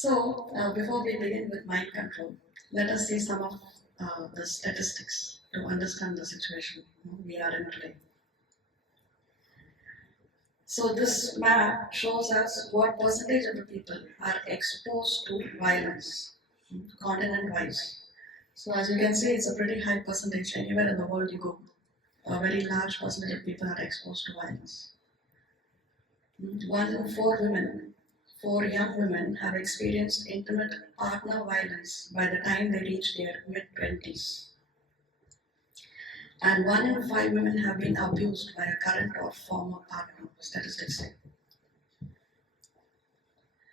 So, before we begin with mind control, let us see some of the statistics to understand the situation we are in today. So, this map shows us what percentage of the people are exposed to violence, continent-wise. So, as you can see, it's a pretty high percentage. Anywhere in the world you go, a very large percentage of people are exposed to violence. 1 in 4 women, 4 young women have experienced intimate partner violence by the time they reach their mid-20s. And 1 in 5 women have been abused by a current or former partner, statistics say.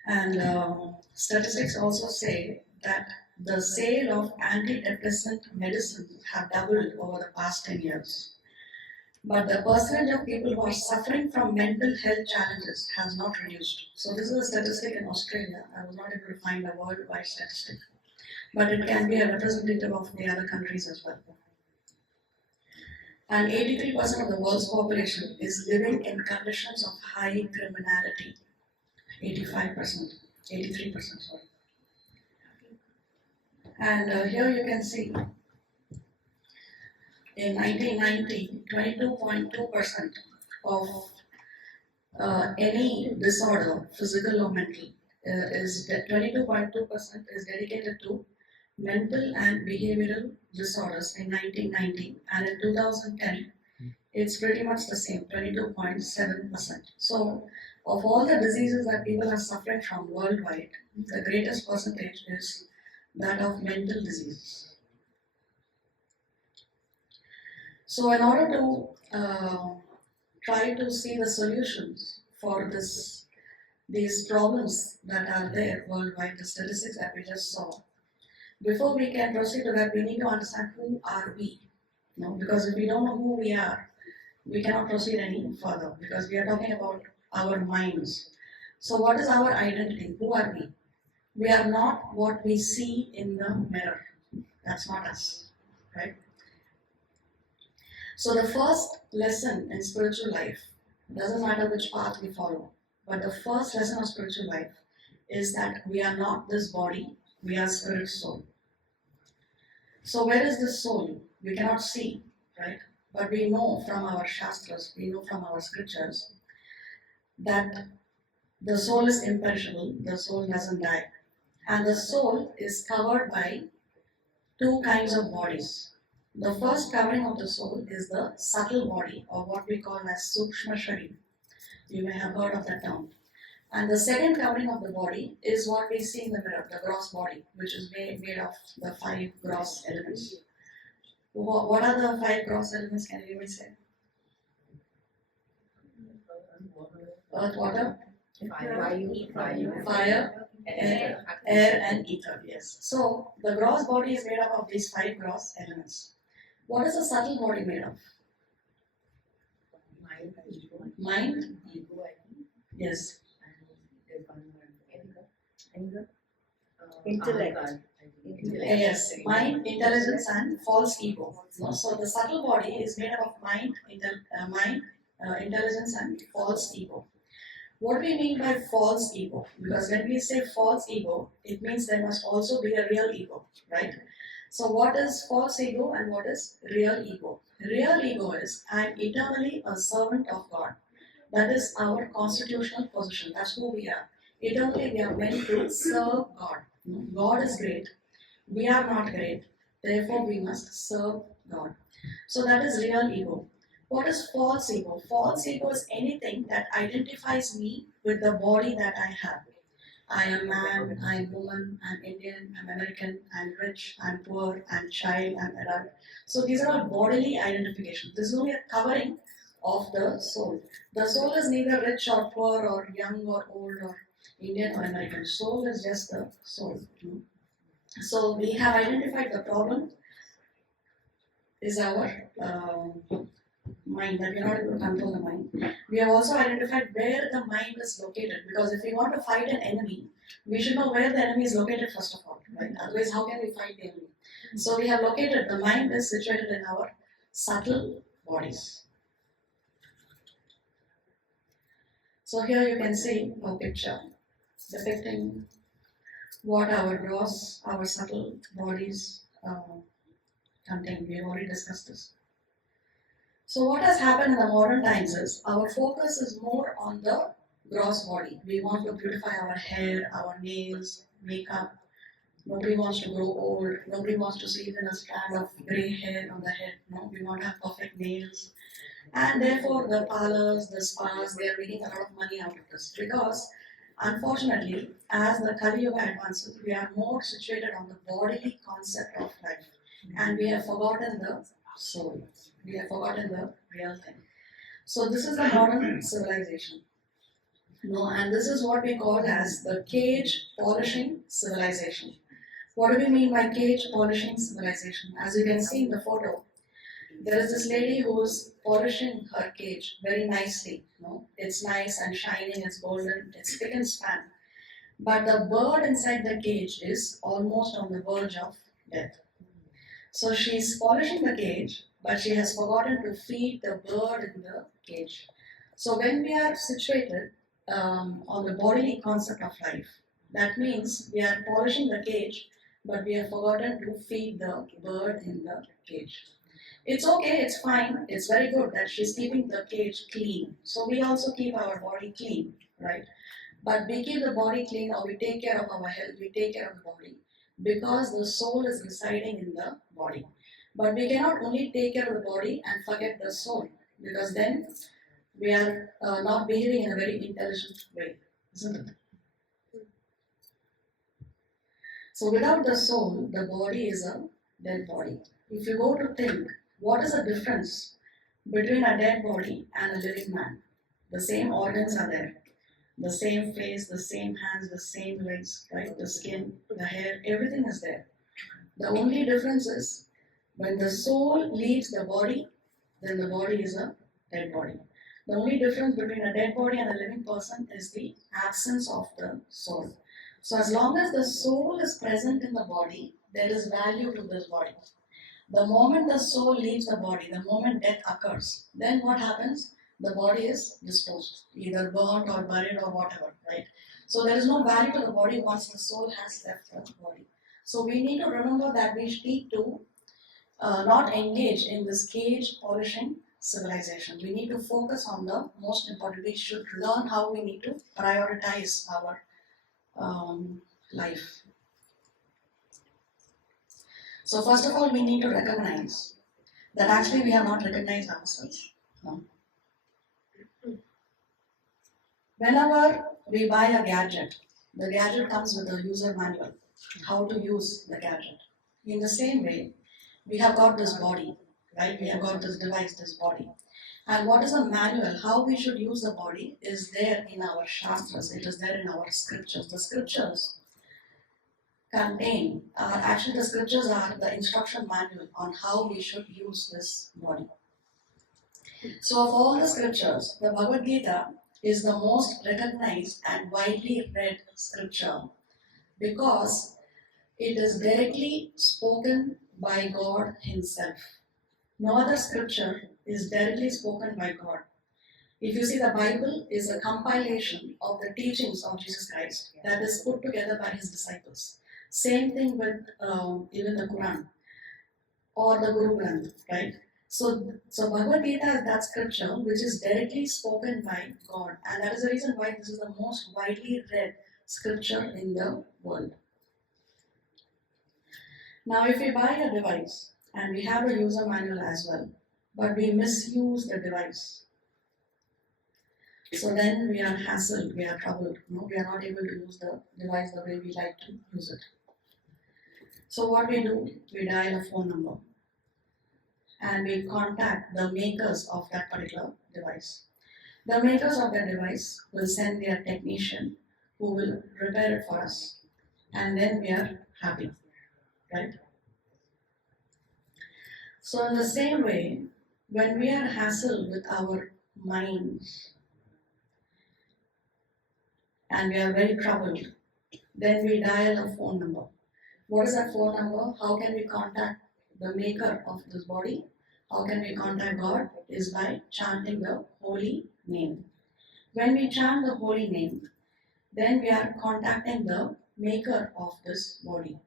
And statistics also say that the sale of antidepressant medicines have doubled over the past 10 years. But the percentage of people who are suffering from mental health challenges has not reduced. So this is a statistic in Australia. I was not able to find a worldwide statistic. But it can be a representative of the other countries as well. And 83% of the world's population is living in conditions of high criminality. 85%, 83%, sorry. And here you can see in 1990, 22.2% of any disorder, physical or mental, 22.2% is dedicated to mental and behavioral disorders in 1990, and in 2010, it's pretty much the same, 22.7%. So, of all the diseases that people are suffering from worldwide, the greatest percentage is that of mental diseases. So, in order to try to see the solutions for these problems that are there worldwide, the statistics that we just saw, before we can proceed to that, we need to understand who are we. Because if we don't know who we are, we cannot proceed any further, because we are talking about our minds. So what is our identity? Who are we? We are not what we see in the mirror. That's not us, right? So the first lesson in spiritual life, doesn't matter which path we follow, but the first lesson of spiritual life is that we are not this body, we are spirit soul. So where is this soul? We cannot see, right? But we know from our shastras, we know from our scriptures that the soul is imperishable, the soul doesn't die. And the soul is covered by 2 kinds of bodies. The first covering of the soul is the subtle body, or what we call as Sukshma Shari. You may have heard of that term. And the second covering of the body is what we see in the mirror, the gross body, which is made of the 5 gross elements. What are the 5 gross elements? Can you say? Earth, water, fire, air, and ether. Yes. So the gross body is made up of these 5 gross elements. What is the subtle body made of? Mind? Yes. Intellect. Yes, mind, intelligence, and false ego. So the subtle body is made up of mind, intelligence, and false ego. What do we mean by false ego? Because when we say false ego, it means there must also be a real ego, right? So what is false ego and what is real ego? Real ego is, I am eternally a servant of God. That is our constitutional position. That's who we are. Eternally we are meant to serve God. God is great. We are not great. Therefore we must serve God. So that is real ego. What is false ego? False ego is anything that identifies me with the body that I have. I am man, I am woman, I am Indian, I am American, I am rich, I am poor, I am child, I am adult. So these are all bodily identifications. This is only a covering of the soul. The soul is neither rich or poor or young or old or Indian or American. Soul is just the soul. So we have identified the problem is our mind, that we are not able to control the mind. We have also identified where the mind is located, because if we want to fight an enemy, we should know where the enemy is located first of all, right? Otherwise, how can we fight the enemy? So we have located, the mind is situated in our subtle bodies. So here you can see a picture depicting what our gross, our subtle bodies contain. We have already discussed this. So what has happened in the modern times is our focus is more on the gross body. We want to beautify our hair, our nails, makeup. Nobody wants to grow old. Nobody wants to see even a strand of grey hair on the head. No, we want to have perfect nails. And therefore, the parlors, the spas, they are making a lot of money out of this because, unfortunately, as the Kali Yuga advances, we are more situated on the bodily concept of life, and we have forgotten the soul. We have forgotten the real thing. So this is the modern civilization. No, and this is what we call as the cage polishing civilization. What do we mean by cage polishing civilization? As you can see in the photo, there is this lady who's polishing her cage very nicely. No? It's nice and shining, it's golden, it's spick and span. But the bird inside the cage is almost on the verge of death. So she's polishing the cage, but she has forgotten to feed the bird in the cage. So when we are situated on the bodily concept of life, that means we are polishing the cage, but we have forgotten to feed the bird in the cage. It's okay, it's fine, it's very good that she's keeping the cage clean. So we also keep our body clean, right? But we keep the body clean or we take care of our health, we take care of the body because the soul is residing in the body. But we cannot only take care of the body and forget the soul because then we are not behaving in a very intelligent way, isn't it? So without the soul, the body is a dead body. If you go to think, what is the difference between a dead body and a living man? The same organs are there, the same face, the same hands, the same legs, right? The skin, the hair, everything is there. The only difference is when the soul leaves the body, then the body is a dead body. The only difference between a dead body and a living person is the absence of the soul. So as long as the soul is present in the body, there is value to this body. The moment the soul leaves the body, the moment death occurs, then what happens? The body is disposed, either burnt or buried or whatever, right? So there is no value to the body once the soul has left the body. So we need to remember that we need to not engage in this cage polishing civilization. We need to focus on the most important. We should learn how we need to prioritize our life. So first of all, we need to recognize that actually we have not recognized ourselves. No? Whenever we buy a gadget, the gadget comes with a user manual, how to use the gadget. In the same way, we have got this body, right? We have got this device, this body. And what is the manual, how we should use the body is there in our shastras, it is there in our scriptures. The scriptures actually the scriptures are the instruction manual on how we should use this body. So of all the scriptures, the Bhagavad Gita is the most recognized and widely read scripture because it is directly spoken by God Himself. No other scripture is directly spoken by God. If you see, the Bible is a compilation of the teachings of Jesus Christ that is put together by His disciples. Same thing with even the Quran or the Guru Granth, right? So Bhagavad Gita is that scripture which is directly spoken by God, and that is the reason why this is the most widely read scripture in the world. Now, if we buy a device and we have a user manual as well, but we misuse the device, so then we are hassled, we are troubled. No, we are not able to use the device the way we like to use it. So what we do, we dial a phone number and we contact the makers of that particular device. The makers of that device will send their technician who will repair it for us, and then we are happy, right? So in the same way, when we are hassled with our minds and we are very troubled, then we dial a phone number. What is that phone number? How can we contact the maker of this body? How can we contact God? Is by chanting the holy name. When we chant the holy name, then we are contacting the maker of this body.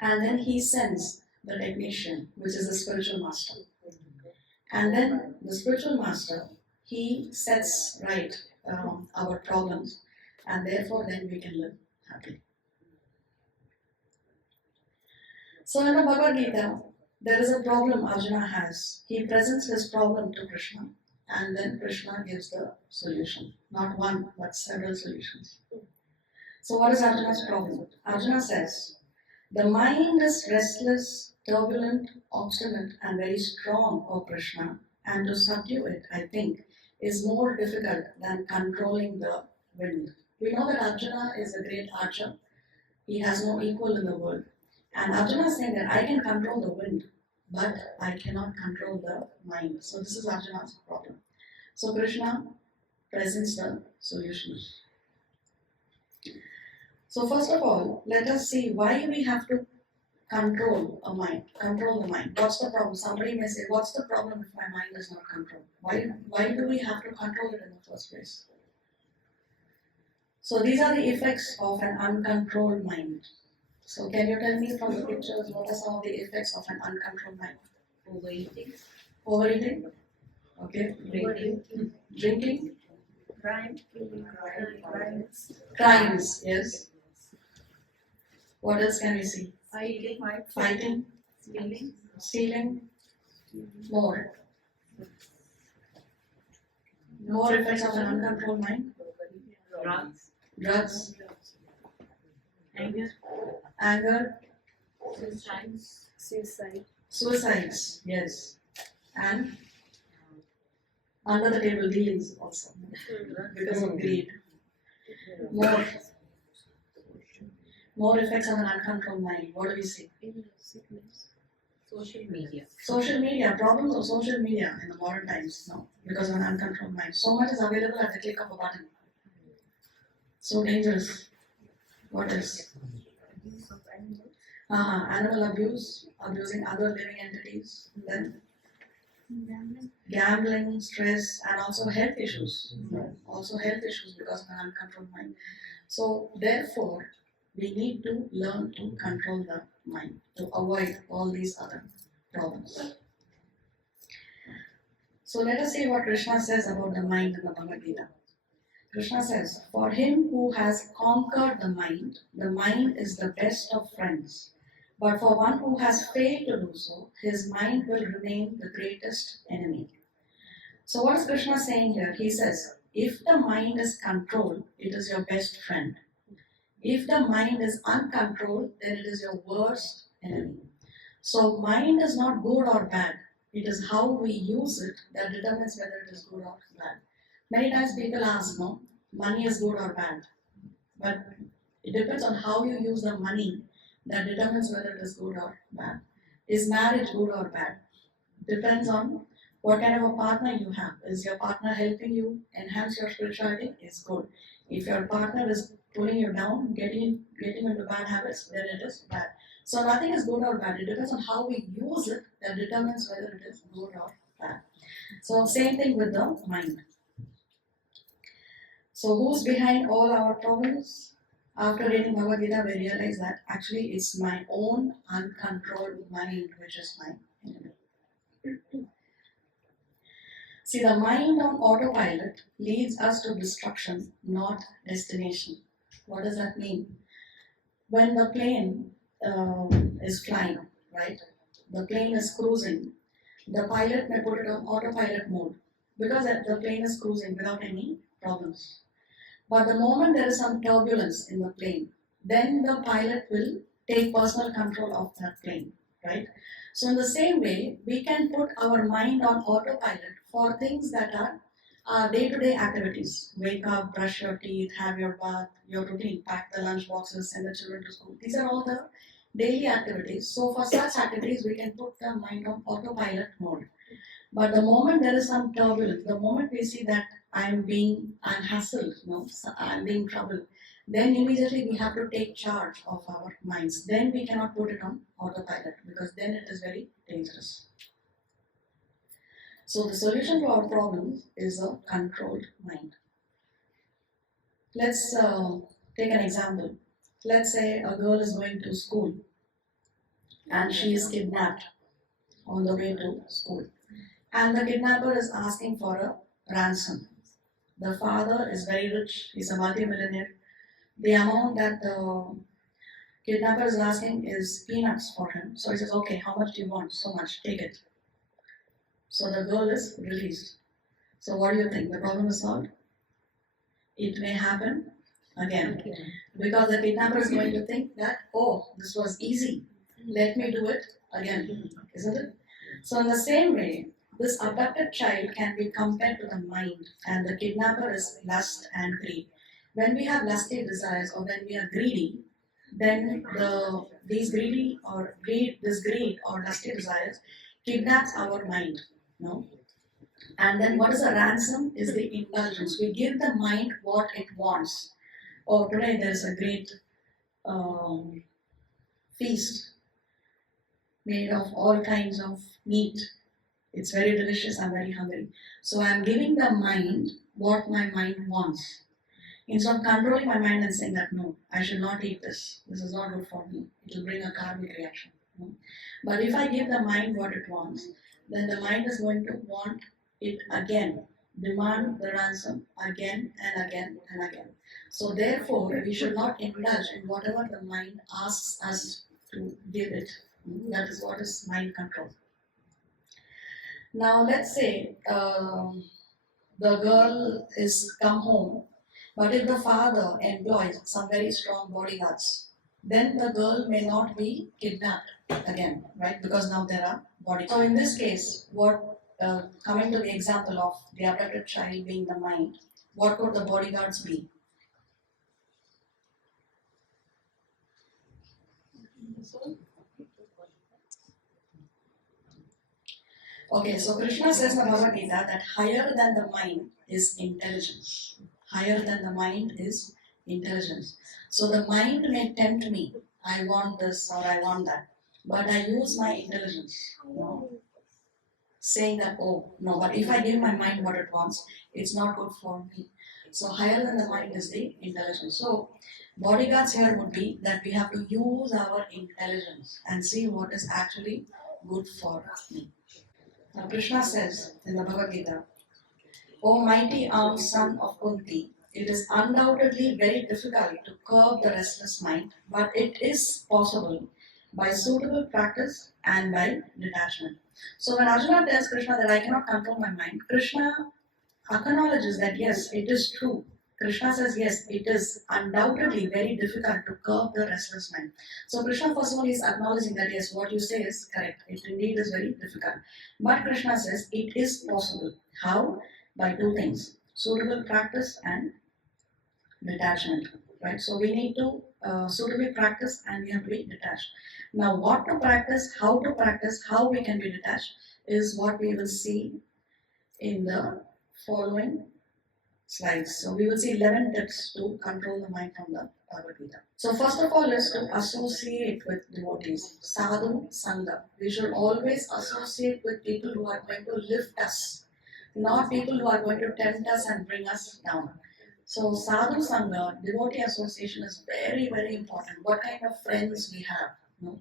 And then he sends the technician, which is the spiritual master. And then the spiritual master, he sets right our problems, and therefore then we can live happily. So in the Bhagavad Gita, there is a problem Arjuna has. He presents his problem to Krishna, and then Krishna gives the solution. Not one, but several solutions. So what is Arjuna's problem? Arjuna says, the mind is restless, turbulent, obstinate, and very strong, O Krishna, and to subdue it, I think, is more difficult than controlling the wind. We know that Arjuna is a great archer. He has no equal in the world. And Arjuna is saying that I can control the wind, but I cannot control the mind. So this is Arjuna's problem. So Krishna presents the solution. So first of all, let us see why we have to control the mind. What's the problem? Somebody may say, what's the problem if my mind is not controlled? Why do we have to control it in the first place? So these are the effects of an uncontrolled mind. So can you tell me from the pictures what are some of the effects of an uncontrolled mind? Overeating. Overeating? Okay. Drinking? Crimes, yes. What else can we see? Fighting? Stealing? More effects of an uncontrolled mind? Drugs? Anger? Suicides, yes. And under the table dealings also, because of greed. More effects of an uncontrolled mind. What do we see? Social media, problems of social media in the modern times, no, because of an uncontrolled mind. So much is available at the click of a button. So dangerous. What else? Animal abuse, abusing other living entities, then gambling, stress, and also health issues. Also health issues because of an uncontrolled mind. So therefore, we need to learn to control the mind to avoid all these other problems. So let us see what Krishna says about the mind in the Bhagavad Gita. Krishna says, for him who has conquered the mind is the best of friends. But for one who has failed to do so, his mind will remain the greatest enemy. So what is Krishna saying here? He says, if the mind is controlled, it is your best friend. If the mind is uncontrolled, then it is your worst enemy. So mind is not good or bad. It is how we use it that determines whether it is good or bad. Many times people ask, no, money is good or bad. But it depends on how you use the money that determines whether it is good or bad. Is marriage good or bad? Depends on what kind of a partner you have. Is your partner helping you enhance your spirituality? Is good. If your partner is pulling you down, getting into bad habits, then it is bad. So nothing is good or bad. It depends on how we use it that determines whether it is good or bad. So same thing with the mind. So who's behind all our problems? After reading Bhagavad Gita, we realize that actually it's my own uncontrolled mind which is my enemy. See, the mind on autopilot leads us to destruction, not destination. What does that mean? When the plane is flying, right? The plane is cruising. The pilot may put it on autopilot mode because the plane is cruising without any problems. But the moment there is some turbulence in the plane, then the pilot will take personal control of that plane, right? So in the same way, we can put our mind on autopilot for things that are day-to-day activities. Wake up, brush your teeth, have your bath, your routine, pack the lunch boxes, send the children to school. These are all the daily activities. So for such activities, we can put the mind on autopilot mode. But the moment there is some turbulence, the moment we see that I'm hassled, I'm being troubled, then immediately we have to take charge of our minds. Then we cannot put it on autopilot because then it is very dangerous. So the solution to our problems is a controlled mind. Let's Take an example. Let's say a girl is going to school and she is kidnapped on the way to school. And the kidnapper is asking for a ransom. The father is very rich, he's a multi-millionaire. The amount that the kidnapper is asking is peanuts for him. So he says, okay, how much do you want? So much, take it. So the girl is released. So what do you think? The problem is solved? It may happen again. Because the kidnapper is going to think that, oh, this was easy. Let me do it again. Isn't it? So in the same way, this abducted child can be compared to the mind, and the kidnapper is lust and greed. When we have lusty desires or when we are greedy, then this greed or lusty desires kidnaps our mind. No? And then what is a ransom is the indulgence. We give the mind what it wants. Oh, today there is a great feast made of all kinds of meat. It's very delicious, I'm very hungry. So I'm giving the mind what my mind wants. Instead of controlling my mind and saying that no, I should not eat this. This is not good for me. It will bring a karmic reaction. No? But if I give the mind what it wants, then the mind is going to want it again, demand the ransom again and again and again. So therefore, we should not indulge in whatever the mind asks us to give it. That is what is mind control. Now let's say the girl is come home, but if the father employs some very strong bodyguards, then the girl may not be kidnapped again, right? Because now there are bodyguards. So in this case, coming to the example of the abducted child being the mind, what could the bodyguards be? Okay, so Krishna says in the Bhagavad Gita that higher than the mind is intelligence. Higher than the mind is intelligence. So the mind may tempt me, I want this or I want that, but I use my intelligence, saying that, oh, no, but if I give my mind what it wants, it's not good for me. So higher than the mind is the intelligence. So bodyguards here would be that we have to use our intelligence and see what is actually good for me. Now Krishna says in the Bhagavad Gita, O mighty armed son of Kunti, it is undoubtedly very difficult to curb the restless mind, but it is possible by suitable practice and by detachment. So when Arjuna tells Krishna that I cannot control my mind, Krishna acknowledges that yes, it is true. Krishna says yes, it is undoubtedly very difficult to curb the restless mind. So Krishna first of all is acknowledging that yes, what you say is correct. It indeed is very difficult. But Krishna says it is possible. How? By two things: suitable practice and detachment. Right? So we need to suitably practice and we have to be detached. Now, what to practice, how we can be detached is what we will see in the following slides. So we will see 11 tips to control the mind from the Bhagavad Gita. So first of all is to associate with devotees, sadhu, sangha. We should always associate with people who are going to lift us, not people who are going to tempt us and bring us down. So sadhu, sangha, devotee association is very, very important. What kind of friends we have? No?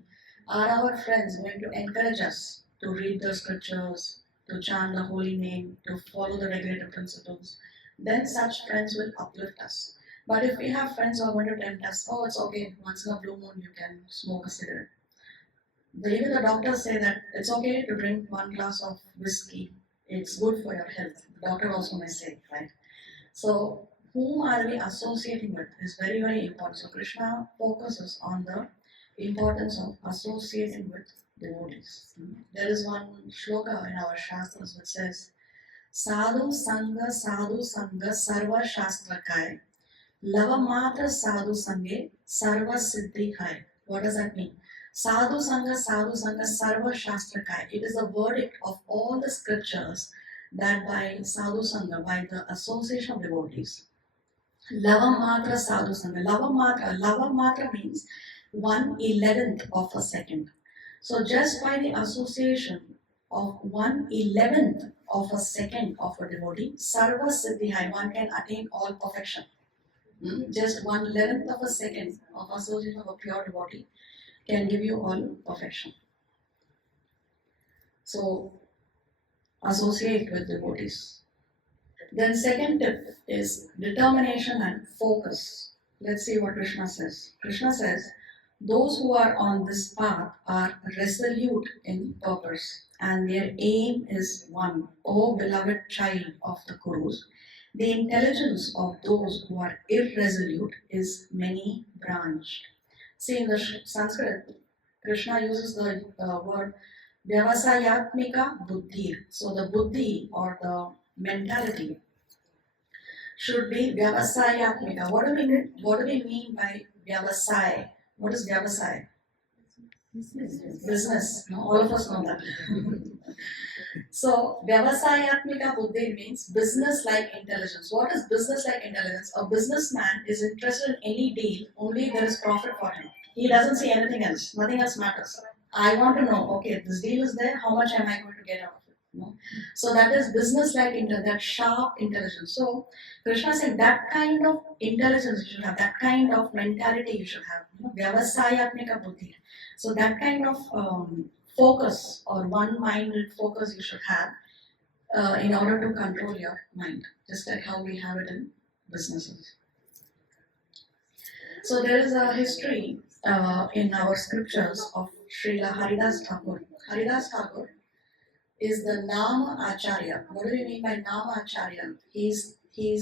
Are our friends going to encourage us to read the scriptures, to chant the holy name, to follow the regulative principles? Then such friends will uplift us. But if we have friends who are going to tempt us, oh, it's okay, once in a blue moon you can smoke a cigarette. Even the doctors say that it's okay to drink one glass of whiskey. It's good for your health. The doctor also may say, right? So whom are we associating with is very, very important. So Krishna focuses on the importance of associating with devotees. There is one shloka in our Shastras which says, Sadhu Sangha Sarva Shastra Kai, Lava Matra Sadhu Sange Sarva Siddhi Hai. What does that mean? Sadhu Sangha Sarva Shastra Kai. It is a verdict of all the scriptures that by Sadhu Sangha, by the association of devotees, Lava Matra Sadhu Sangha. Lava Matra means 1/11th of a second. So just by the association of 1/11th of a second of a devotee, Sarva Siddhi Hai, one can attain all perfection. Just 1/11th of a second of association of a pure devotee can give you all perfection. So associate with devotees. Then second tip is determination and focus. Let's see what Krishna says. Krishna says, those who are on this path are resolute in purpose, and their aim is one. O beloved child of the Kurus, the intelligence of those who are irresolute is many branched. See, in the Sanskrit, Krishna uses the word vyavasayatmika buddhi. So the buddhi or the mentality should be vyavasayatmika. What do we mean by vyavasay? What is vyavasay? Business. No, all of us know that. So vyavasayatmika buddhi means business-like intelligence. What is business-like intelligence? A businessman is interested in any deal only if there is profit for him. He doesn't see anything else. Nothing else matters. I want to know, okay, this deal is there, how much am I going to get out of it? No? So that is business-like intelligence, that sharp intelligence. So Krishna said that kind of intelligence you should have, that kind of mentality you should have. Vyavasayatmika buddhi. So that kind of focus or one-minded focus you should have in order to control your mind, just like how we have it in businesses. So there is a history in our scriptures of Srila Haridas Thakur. Haridas Thakur is the Nama Acharya. What do we mean by Nama Acharya? He's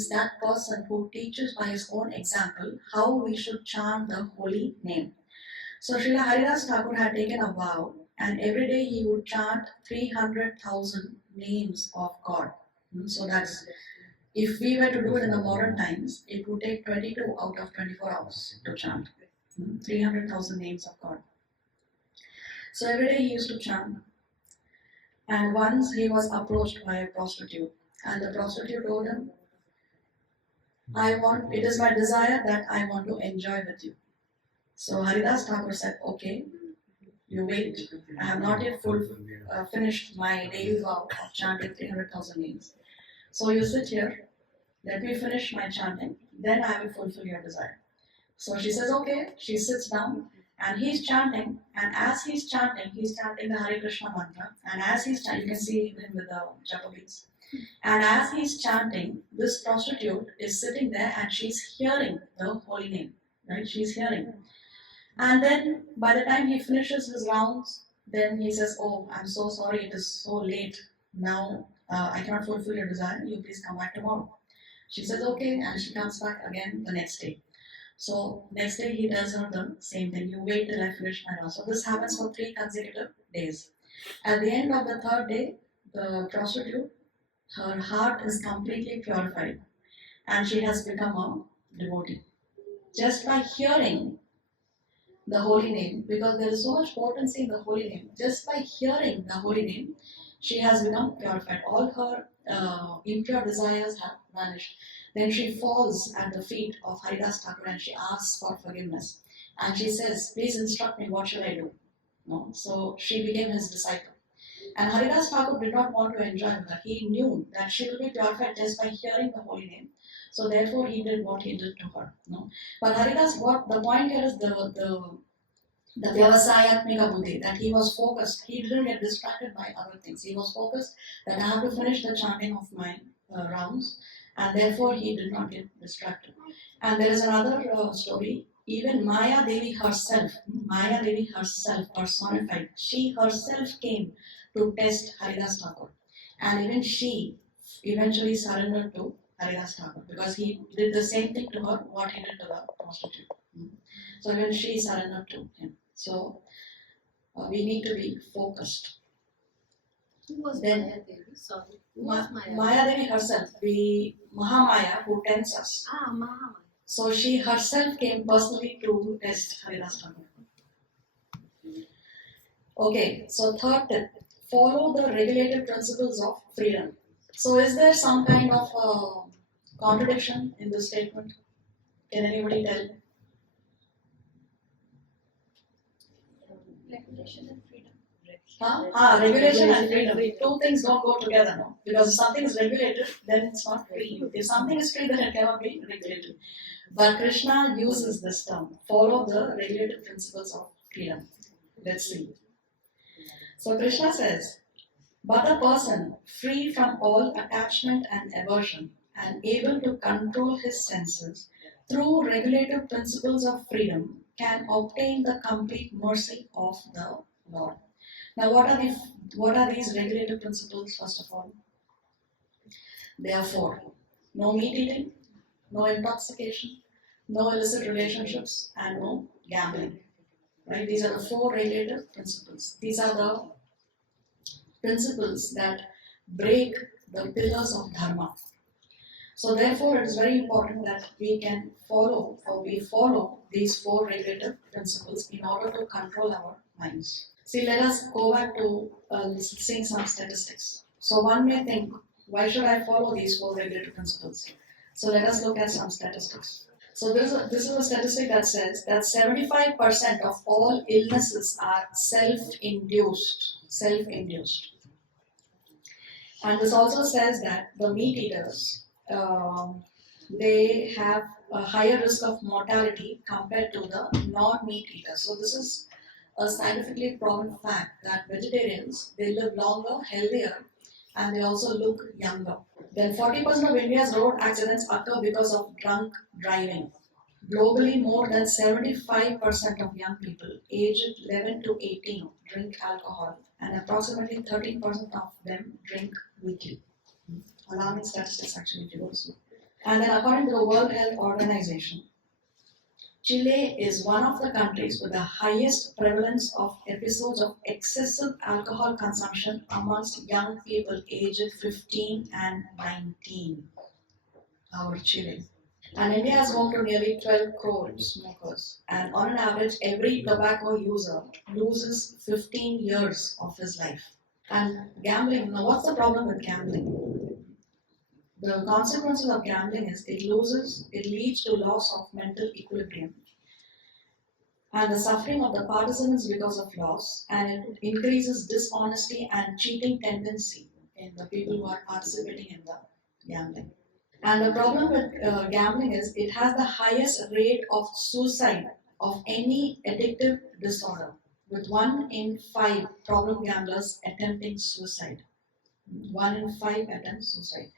that person who teaches by his own example how we should chant the holy name. So Srila Haridas Thakur had taken a vow, and every day he would chant 300,000 names of God. So that's, if we were to do it in the modern times, it would take 22 out of 24 hours to chant 300,000 names of God. So every day he used to chant, and once he was approached by a prostitute, and the prostitute told him, it is my desire that I want to enjoy with you. So Haridas Thakur said, okay, you wait, I have not yet finished my daily vow of chanting 300,000 names. So you sit here, let me finish my chanting, then I will fulfill your desire. So she says, okay, she sits down, and he's chanting, and as he's chanting the Hare Krishna mantra, and as he's chanting, you can see him with the japa beads. And as he's chanting, this prostitute is sitting there and she's hearing the holy name, right? She's hearing. And then by the time he finishes his rounds, then he says, oh, I'm so sorry, it is so late. Now I cannot fulfill your desire, you please come back tomorrow. She says, okay, and she comes back again the next day. So next day he tells her the same thing, you wait till I finish my round. So this happens for 3 consecutive days. At the end of the 3rd day, the prostitute, her heart is completely purified and she has become a devotee. Just by hearing the holy name, because there is so much potency in the holy name, just by hearing the holy name, she has become purified. All her impure desires have vanished. Then she falls at the feet of Haridas Thakur and she asks for forgiveness. And she says, please instruct me, what should I do? No? So she became his disciple. And Haridas Thakur did not want to enjoy her. He knew that she will be purified just by hearing the holy name. So therefore he did what he did to her. No? But Haridas, what the point here is the Vyavasayatmika buddhi, that he was focused. He didn't get distracted by other things. He was focused that I have to finish the chanting of my rounds, and therefore he did not get distracted. And there is another story. Even Maya Devi herself personified, she herself came to test Haridas Thakur. And even she eventually surrendered to Haridas Thakur because he did the same thing to her what he did to the prostitute. So even she surrendered to him. So we need to be focused. Who was Then, Maya Devi? Sorry. Who was Maya? Maya Devi herself, the Mahamaya who tempts us. Mahamaya. So she herself came personally to test Haridas Thakur. Okay, so 3rd tip, follow the regulative principles of freedom. So is there some kind of contradiction in this statement? Can anybody tell? Regulation and freedom. Regulation and freedom. Two things don't go together, no? Because if something is regulated, then it's not free. If something is free, then it cannot be regulated. But Krishna uses this term, follow the regulative principles of freedom. Let's see. So Krishna says, but a person free from all attachment and aversion and able to control his senses through regulative principles of freedom can obtain the complete mercy of the Lord. Now, what are these regulative principles? First of all, there are four: no meat eating, no intoxication, no illicit relationships, and no gambling. Right? These are the four regulative principles. These are the principles that break the pillars of dharma. So therefore, it is very important that we follow these four regulative principles in order to control our minds. See, let us go back to seeing some statistics. So one may think, why should I follow these four regulative principles? So let us look at some statistics. So this is a statistic that says that 75% of all illnesses are self-induced. And this also says that the meat eaters, they have a higher risk of mortality compared to the non-meat eaters. So this is a scientifically proven fact that vegetarians, they live longer, healthier, and they also look younger. Then 40% of India's road accidents occur because of drunk driving. Globally, more than 75% of young people aged 11 to 18 drink alcohol, and approximately 13% of them drink weekly. Alarming statistics, actually, if you go to see. And then, according to the World Health Organization, Chile is one of the countries with the highest prevalence of episodes of excessive alcohol consumption amongst young people aged 15 and 19. Our Chile. And India has home to nearly 12 crore smokers. And on an average, every tobacco user loses 15 years of his life. And gambling, now what's the problem with gambling? The consequences of gambling is it leads to loss of mental equilibrium and the suffering of the participants because of loss, and it increases dishonesty and cheating tendency in the people who are participating in the gambling. And the problem with gambling is it has the highest rate of suicide of any addictive disorder, with 1 in 5 problem gamblers attempting suicide. 1 in 5 attempts suicide.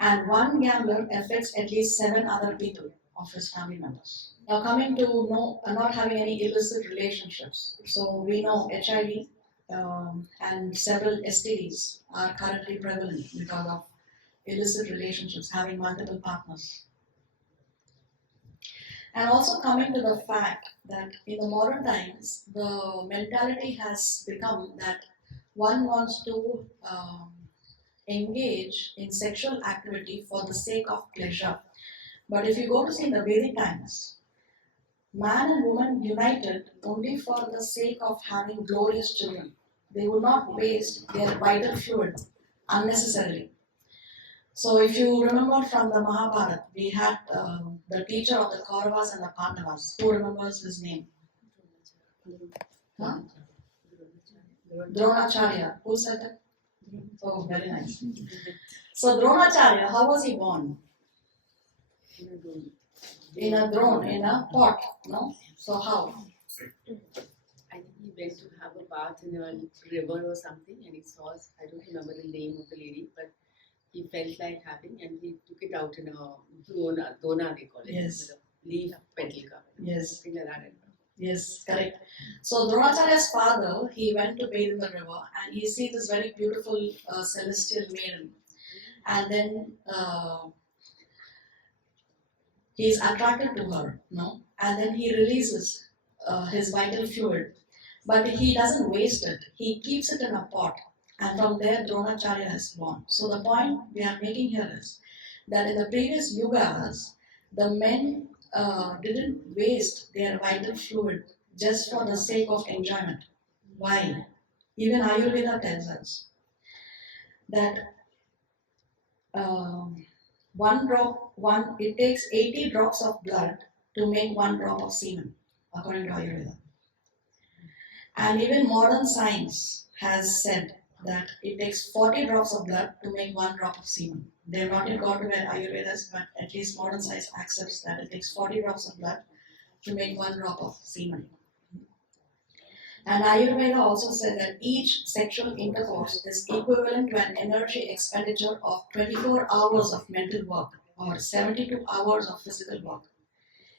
And one gambler affects at least 7 other people of his family members. Now coming to not having any illicit relationships. So we know HIV and several STDs are currently prevalent because of illicit relationships, having multiple partners. And also coming to the fact that in the modern times, the mentality has become that one wants to engage in sexual activity for the sake of pleasure. But if you go to see in the Vedic times, man and woman united only for the sake of having glorious children. They would not waste their vital fluid unnecessarily. So if you remember from the Mahabharata, we had the teacher of the Kauravas and the Pandavas. Who remembers his name? Huh? Dronacharya. Who said that? Oh, very nice. So Dronacharya, how was he born? In a drone, in a pot, no? So how? I think he went to have a bath in a river or something, and he saw, I don't remember the name of the lady, but he felt like having, and he took it out in a dona they call it. Yes. With a leaf petal cover. Yes. Something like that. Yes, correct. So Dronacharya's father, he went to bathe in the river and he sees this very beautiful celestial maiden. And then he is attracted to her, no? And then he releases his vital fluid. But he doesn't waste it. He keeps it in a pot. And from there, Dronacharya is born. So the point we are making here is that in the previous yugas, the men didn't waste their vital fluid just for the sake of enjoyment. Why? Even Ayurveda tells us that it takes 80 drops of blood to make 1 drop of semen, according to Ayurveda. And even modern science has said that it takes 40 drops of blood to make 1 drop of semen. They have not yet got to where Ayurveda is, but at least modern science accepts that it takes 40 drops of blood to make 1 drop of semen. And Ayurveda also said that each sexual intercourse is equivalent to an energy expenditure of 24 hours of mental work or 72 hours of physical work.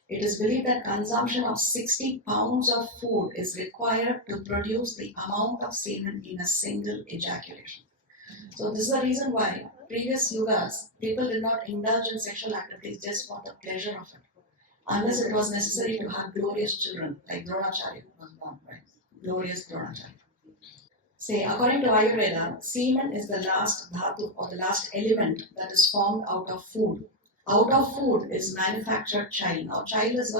It is believed that consumption of 60 pounds of food is required to produce the amount of semen in a single ejaculation. So this is the reason why previous yugas, people did not indulge in sexual activities just for the pleasure of it, unless it was necessary to have glorious children, like Dronacharya was born, right? Glorious Dronacharya. Say, according to Ayurveda, semen is the last dhatu or the last element that is formed out of food. Out of food is manufactured chyle. Now, chyle is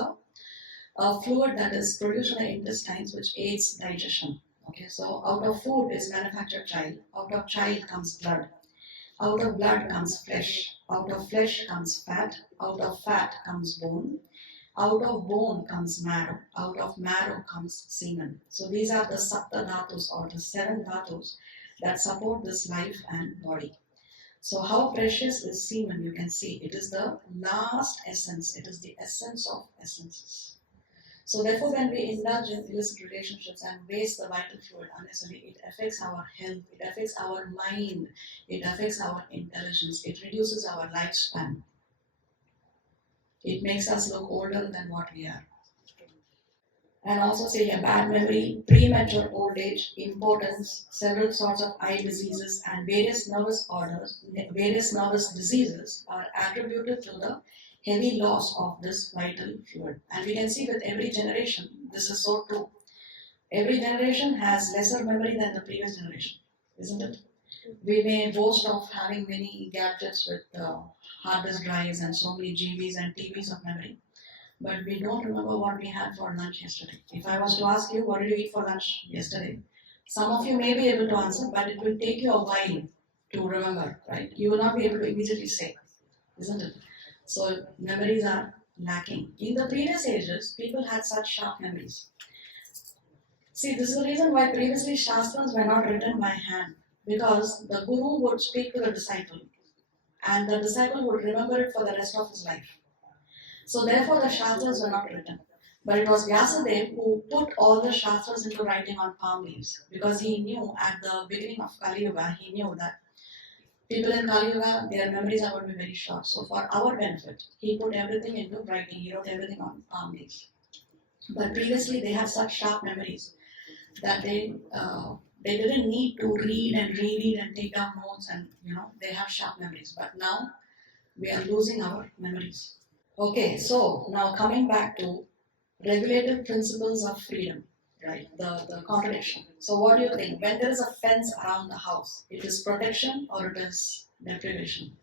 a fluid that is produced in the intestines which aids digestion. Okay, so out of food is manufactured chyle. Out of chyle comes blood. Out of blood comes flesh. Out of flesh comes fat. Out of fat comes bone. Out of bone comes marrow. Out of marrow comes semen. So these are the sapta dhatus or the 7 dhatus that support this life and body. So how precious is semen, you can see. It is the last essence. It is the essence of essences. So therefore, when we indulge in illicit relationships and waste the vital fluid unnecessarily, it affects our health, it affects our mind, it affects our intelligence, it reduces our lifespan. It makes us look older than what we are. And also say a bad memory, premature old age, impotence, several sorts of eye diseases and various nervous diseases are attributed to the heavy loss of this vital fluid. And we can see with every generation, this is so true. Every generation has lesser memory than the previous generation, isn't it? We may boast of having many gadgets with hard disk drives and so many GBs and TBs of memory, but we don't remember what we had for lunch yesterday. If I was to ask you, what did you eat for lunch yesterday? Some of you may be able to answer, but it will take you a while to remember, right? You will not be able to immediately say, isn't it? So memories are lacking. In the previous ages, people had such sharp memories. See, this is the reason why previously Shastras were not written by hand, because the Guru would speak to the disciple, and the disciple would remember it for the rest of his life. So therefore the Shastras were not written. But it was Vyasadeva who put all the Shastras into writing on palm leaves, because he knew at the beginning of Kali Yuga, he knew that people in Kali Yuga, their memories are going to be very short. So for our benefit, he put everything into writing. He wrote everything on palm leaves. But previously they had such sharp memories that they didn't need to read and reread and take down notes, and they have sharp memories. But now we are losing our memories. Okay, so now coming back to regulative principles of freedom, right? The contradiction. So what do you think? When there is a fence around the house, it is protection or it is deprivation?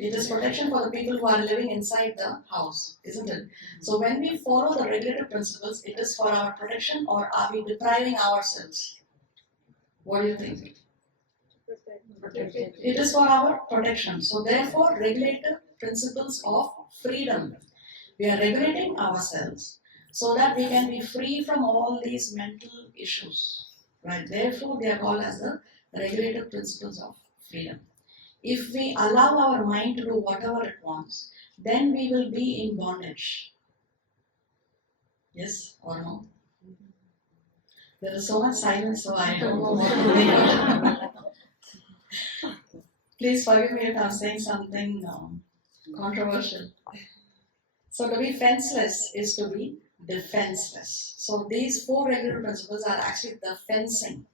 It is protection for the people who are living inside the house, isn't it? So when we follow the regulative principles, it is for our protection, or are we depriving ourselves? What do you think? It is for our protection. So therefore, regulative principles of freedom. We are regulating ourselves so that we can be free from all these mental issues. Right? Therefore, they are called as the regulative principles of freedom. If we allow our mind to do whatever it wants, then we will be in bondage. Yes or no? There is so much silence, so I don't know what to think. Please forgive me if I'm saying something controversial. So to be fenceless is to be defenseless. So these 4 regular principles are actually the fencing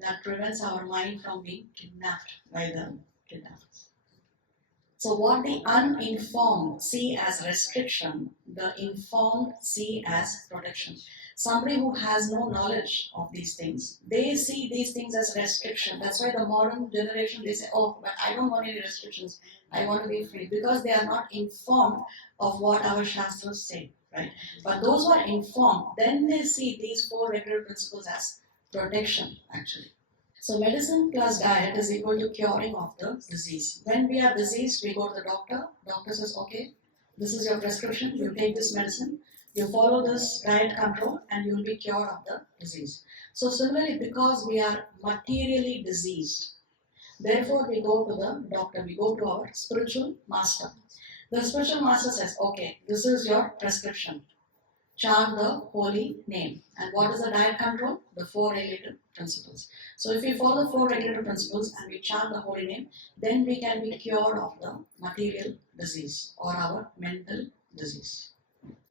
that prevents our mind from being kidnapped by the kidnappers. So what the uninformed see as restriction, the informed see as protection. Somebody who has no knowledge of these things, they see these things as restriction. That's why the modern generation, they say, oh, but I don't want any restrictions. I want to be free. Because they are not informed of what our Shastras say, right? But those who are informed, then they see these 4 regular principles as protection, actually. So medicine plus diet is equal to curing of the disease. When we are diseased, we go to the doctor. Doctor says, okay, this is your prescription. You take this medicine. You follow this diet control and you will be cured of the disease. So similarly, because we are materially diseased, therefore we go to the doctor, we go to our spiritual master. The spiritual master says, okay, this is your prescription. Chant the holy name. And what is the diet control? The 4 regulative principles. So if we follow the 4 regulative principles and we chant the holy name, then we can be cured of the material disease or our mental disease.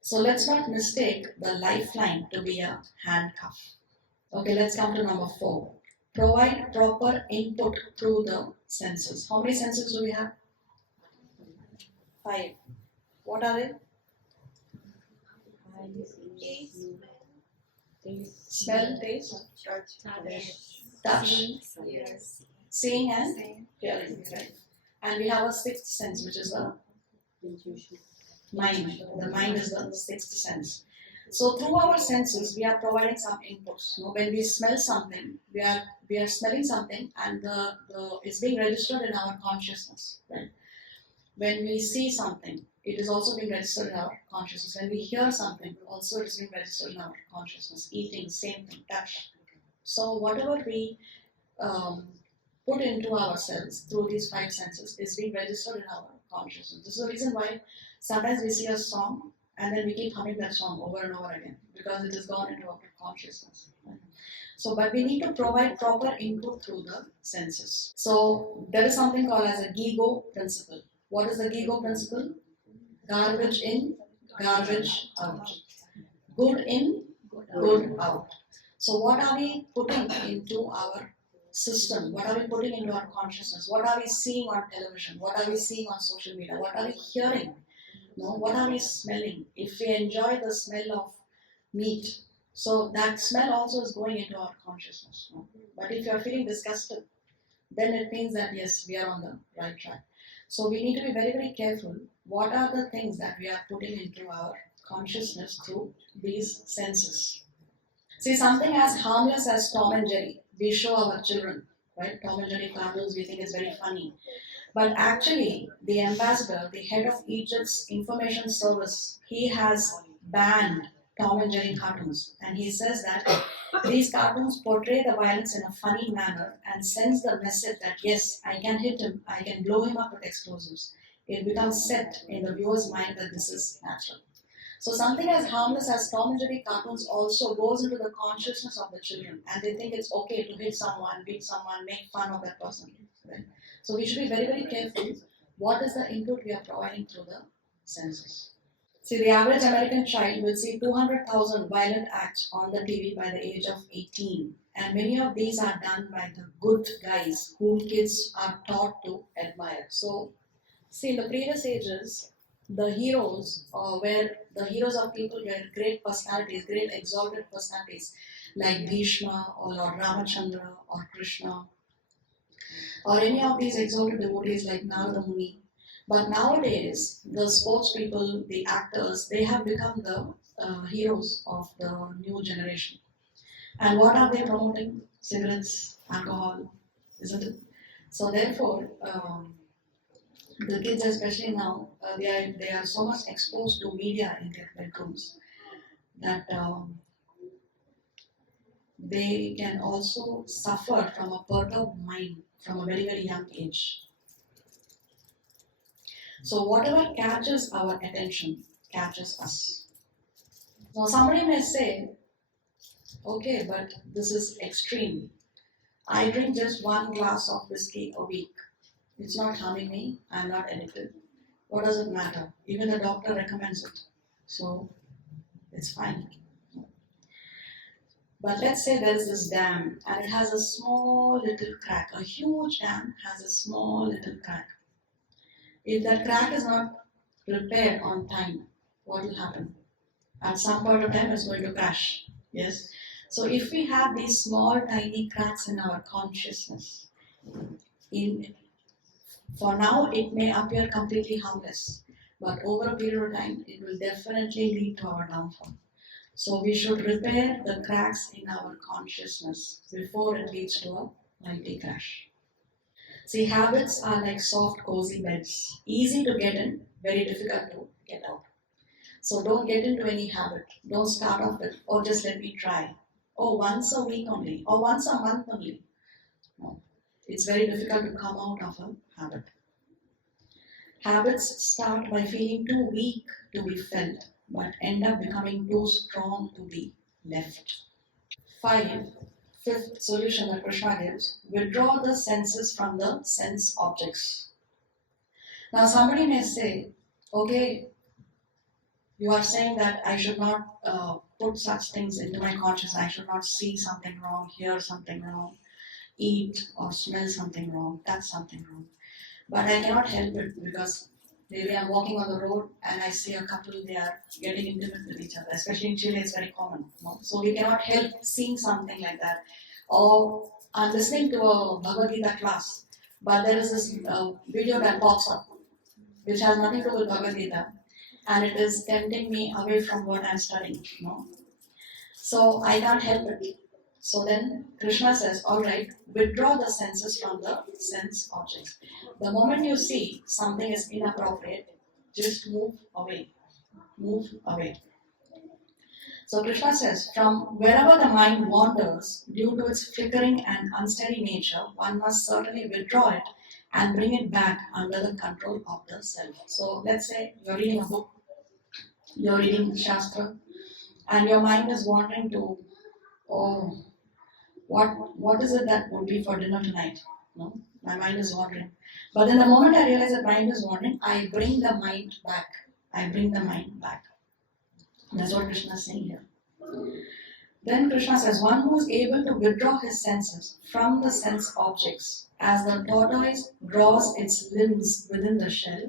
So let's not mistake the lifeline to be a handcuff. Okay, let's come to number 4. Provide proper input through the senses. How many senses do we have? 5. What are they? Smell, taste, touch, Yes. seeing and hearing. Right? And we have a 6th sense, which is the mind. The mind is the 6th sense. So through our senses, we are providing some inputs. When we smell something, we are smelling something, and it's being registered in our consciousness. Right? When we see something, it is also being registered in our consciousness. When we hear something, also it is being registered in our consciousness. Eating, same thing, touch. So whatever we put into ourselves through these 5 senses is being registered in our consciousness. This is the reason why sometimes we see a song and then we keep humming that song over and over again, because it has gone into our consciousness. Right? So, but we need to provide proper input through the senses. So there is something called as a GIGO principle. What is the GIGO principle? Garbage in, garbage out. Good in, good out. So what are we putting into our system? What are we putting into our consciousness? What are we seeing on television? What are we seeing on social media? What are we hearing? What are we smelling? If we enjoy the smell of meat, so that smell also is going into our consciousness. But if you are feeling disgusted, then it means that yes, we are on the right track. So we need to be very, very careful. What are the things that we are putting into our consciousness through these senses? See, something as harmless as Tom and Jerry, we show our children, right? Tom and Jerry cartoons, we think is very funny. But actually, the ambassador, the head of Egypt's information service, he has banned Tom and Jerry cartoons. And he says that these cartoons portray the violence in a funny manner and sends the message that yes, I can hit him, I can blow him up with explosives. It becomes set in the viewer's mind that this is natural. So something as harmless as Tom and Jerry cartoons also goes into the consciousness of the children, and they think it's okay to hit someone, beat someone, make fun of that person. Right? So we should be very, very careful. What is the input we are providing through the senses? See, the average American child will see 200,000 violent acts on the TV by the age of 18. And many of these are done by the good guys whom kids are taught to admire. So, see, in the previous ages, the heroes were the heroes of people were great personalities, great exalted personalities, like Bhishma or Lord Ramachandra or Krishna, or any of these exalted devotees like Narada Muni. But nowadays, the sports people, the actors, they have become the heroes of the new generation. And what are they promoting? Cigarettes, alcohol, isn't it? So therefore, the kids, especially now, they are so much exposed to media in their bedrooms that they can also suffer from a perturbed mind from a very, very young age. So whatever catches our attention catches us. Now somebody may say, okay, but this is extreme. I drink just 1 glass of whiskey a week. It's not harming me. I'm not addicted. What does it matter? Even the doctor recommends it. So it's fine. But let's say there is this dam and it has a small little crack. A huge dam has a small little crack. If that crack is not repaired on time, what will happen? At some point of time, it's going to crash. Yes? So if we have these small, tiny cracks in our consciousness, for now it may appear completely harmless, but over a period of time, it will definitely lead to our downfall. So we should repair the cracks in our consciousness before it leads to a mighty crash. See, habits are like soft, cozy beds. Easy to get in, very difficult to get out. So don't get into any habit. Don't start off with, oh, just let me try. Oh, once a week only, or once a month only. No. It's very difficult to come out of a habit. Habits start by feeling too weak to be felt, but end up becoming too strong to be left. Fifth solution that Krishna gives, withdraw the senses from the sense objects. Now somebody may say, okay, you are saying that I should not put such things into my consciousness, I should not see something wrong, hear something wrong, eat or smell something wrong, touch something wrong. But I cannot help it because maybe I'm walking on the road and I see a couple, they are getting intimate with each other. Especially in Chile, it's very common. No? So we cannot help seeing something like that. Or I'm listening to a Bhagavad Gita class, but there is this video that pops up, which has nothing to do with Bhagavad Gita, and it is tempting me away from what I'm studying. No? So I can't help it. So then Krishna says, alright, withdraw the senses from the sense objects. The moment you see something is inappropriate, just move away. Move away. So Krishna says, from wherever the mind wanders, due to its flickering and unsteady nature, one must certainly withdraw it and bring it back under the control of the self. So let's say you're reading a book, you're reading Shastra, and your mind is wandering to, oh, what is it that would be for dinner tonight? No, my mind is wandering. But then the moment I realize that mind is wandering, I bring the mind back. I bring the mind back. That's what Krishna is saying here. Then Krishna says, one who is able to withdraw his senses from the sense objects, as the tortoise draws its limbs within the shell,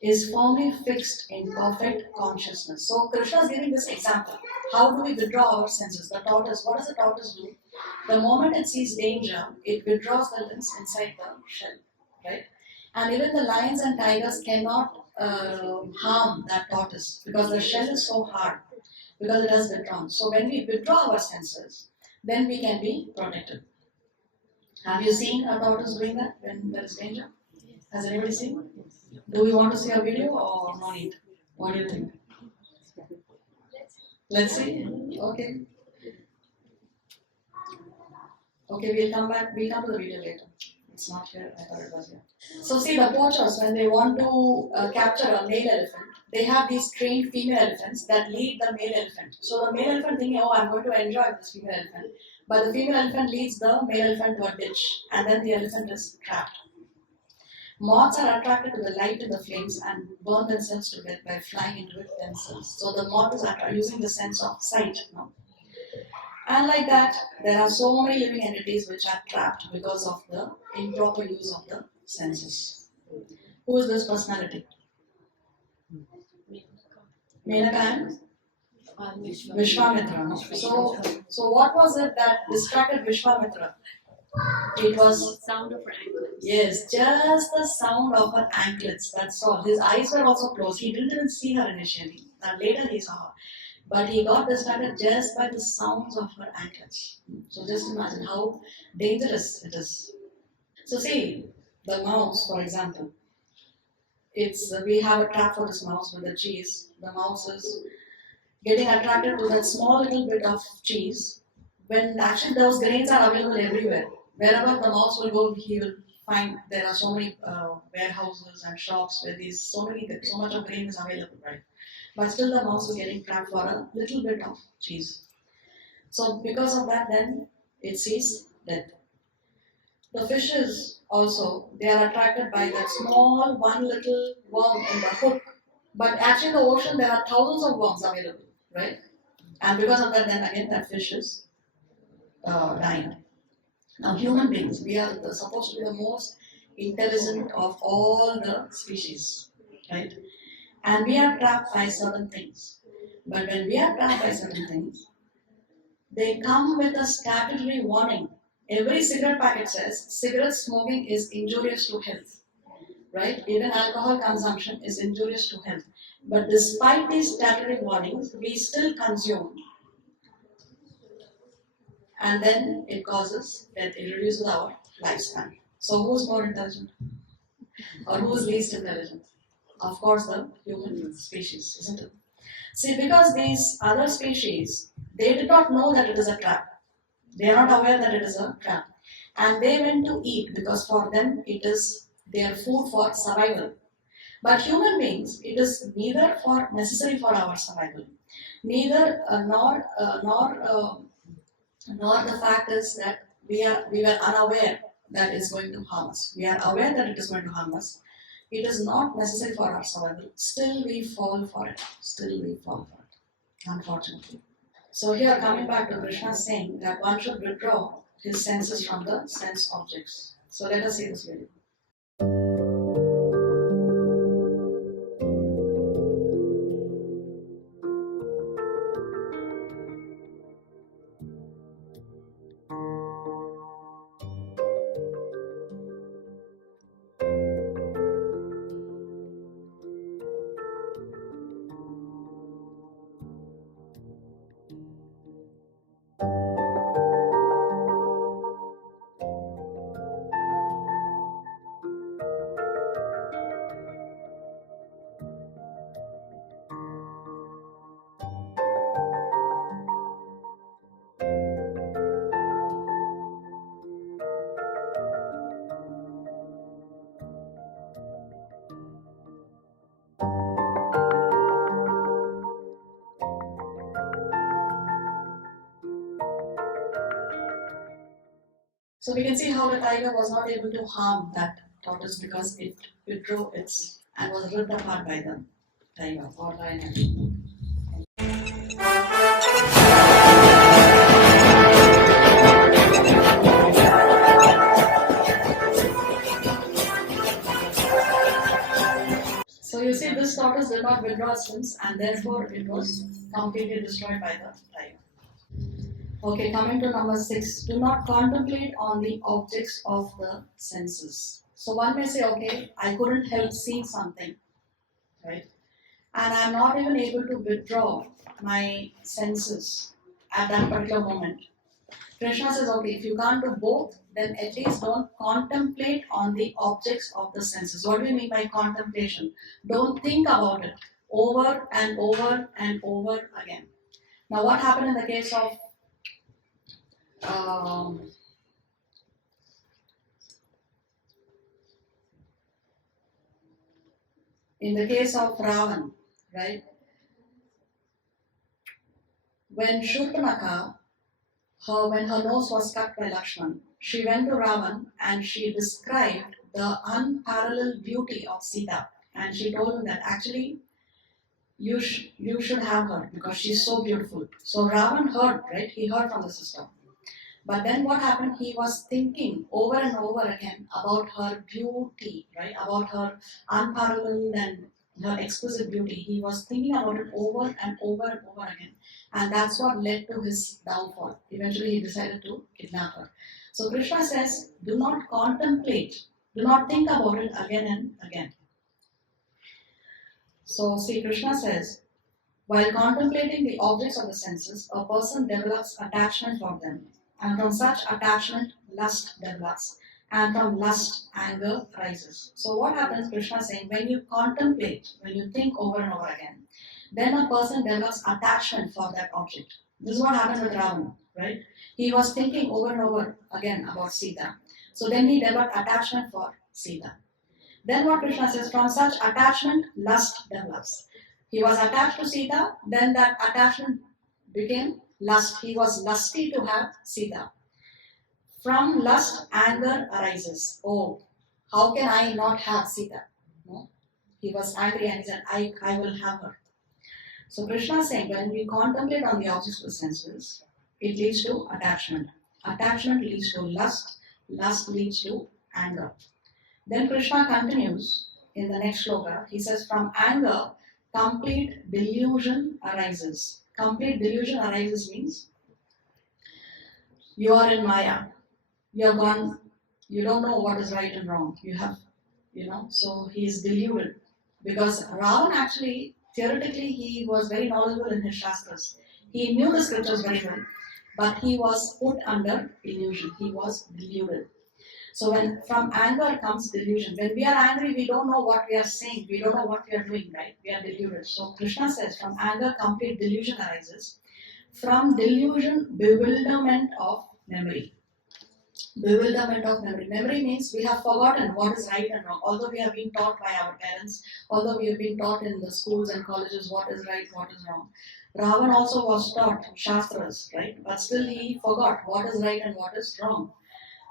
is firmly fixed in perfect consciousness. So Krishna is giving this example. How do we withdraw our senses? The tortoise, what does the tortoise do? The moment it sees danger, it withdraws the limbs inside the shell, right? And even the lions and tigers cannot harm that tortoise because the shell is so hard, because it has withdrawn. So when we withdraw our senses, then we can be protected. Have you seen a tortoise doing that when there is danger? Has anybody seen? Do we want to see a video or no need? What do you think? Let's see. Okay. Okay, we'll come back. We'll come to the video later. It's not here. I thought it was here. So see, the poachers, when they want to capture a male elephant, they have these trained female elephants that lead the male elephant. So the male elephant thinking, oh, I'm going to enjoy this female elephant. But the female elephant leads the male elephant to a ditch, and then the elephant is trapped. Moths are attracted to the light in the flames and burn themselves to death by flying into it themselves. So the moth is using the sense of sight. No? And like that, there are so many living entities which are trapped because of the improper use of the senses. Who is this personality? Menaka and Vishwamitra. No? So what was it that distracted Vishwamitra? It was sound of her anklets. Yes, just the sound of her anklets. That's all. His eyes were also closed. He didn't even see her initially. And later he saw her. But he got distracted just by the sounds of her anklets. So just imagine how dangerous it is. So see, the mouse, for example, we have a trap for this mouse with the cheese. The mouse is getting attracted to that small little bit of cheese when actually those grains are available everywhere. Wherever the mouse will go, he will find there are so many warehouses and shops where so much of grain is available, right? But still the mouse is getting trapped for a little bit of cheese. So because of that, then it sees death. The fishes also, they are attracted by that small one little worm in the hook. But actually in the ocean there are thousands of worms available, right? And because of that, then again that fish is dying. Now human beings, we are supposed to be the most intelligent of all the species, right? And we are trapped by certain things. But when we are trapped by certain things, they come with a statutory warning. Every cigarette packet says cigarette smoking is injurious to health, right? Even alcohol consumption is injurious to health. But despite these statutory warnings, we still consume. And then it causes that it reduces our lifespan. So who's more intelligent? Or who's least intelligent? Of course the human species, isn't it? See, because these other species, they did not know that it is a trap. They are not aware that it is a trap. And they went to eat because for them it is their food for survival. But human beings, it is neither for necessary for our survival, neither nor the fact is that we were unaware that it's going to harm us. We are aware that it is going to harm us. It is not necessary for our survival. Still we fall for it. Still we fall for it, unfortunately. So here coming back to Krishna saying that one should withdraw his senses from the sense objects. So let us see this video. So we can see how the tiger was not able to harm that tortoise because it withdrew its and was ripped apart by the tiger or lion. So you see, this tortoise did not withdraw its limbs and therefore it was completely destroyed by the tiger. Okay, coming to number 6. Do not contemplate on the objects of the senses. So one may say, okay, I couldn't help seeing something, right? And I'm not even able to withdraw my senses at that particular moment. Krishna says, okay, if you can't do both, then at least don't contemplate on the objects of the senses. What do you mean by contemplation? Don't think about it over and over and over again. Now, what happened in the case of Ravan, right? When Shurpanakha, when her nose was cut by Lakshman, she went to Ravan and she described the unparalleled beauty of Sita. And she told him that actually you should have her because she's so beautiful. So Ravan heard, right? He heard from the sister. But then what happened? He was thinking over and over again about her beauty, right? About her unparalleled and her exquisite beauty. He was thinking about it over and over and over again. And that's what led to his downfall. Eventually he decided to kidnap her. So Krishna says, do not contemplate, do not think about it again and again. So see, Krishna says, while contemplating the objects of the senses, a person develops attachment for them. And from such attachment, lust develops. And from lust, anger rises. So what happens, Krishna is saying, when you contemplate, when you think over and over again, then a person develops attachment for that object. This is what happened with Ravana, right? He was thinking over and over again about Sita. So then he developed attachment for Sita. Then what Krishna says, from such attachment, lust develops. He was attached to Sita, then that attachment became lust. He was lusty to have Sita. From lust, anger arises. Oh, how can I not have Sita? No? He was angry and he said, I will have her. So Krishna is saying, when we contemplate on the objects of the senses, it leads to attachment. Attachment leads to lust. Lust leads to anger. Then Krishna continues in the next shloka. He says, from anger, complete delusion arises. Complete delusion arises means you are in Maya. You have gone, you don't know what is right and wrong. You have, so he is deluded. Because Ravan actually, theoretically, he was very knowledgeable in his Shastras. He knew the scriptures very well, but he was put under illusion. He was deluded. So when from anger comes delusion. When we are angry, we don't know what we are saying, we don't know what we are doing, right? We are deluded. So Krishna says, from anger, complete delusion arises. From delusion, bewilderment of memory. Bewilderment of memory. Memory means we have forgotten what is right and wrong. Although we have been taught by our parents, although we have been taught in the schools and colleges what is right, what is wrong. Ravan also was taught Shastras, right? But still he forgot what is right and what is wrong.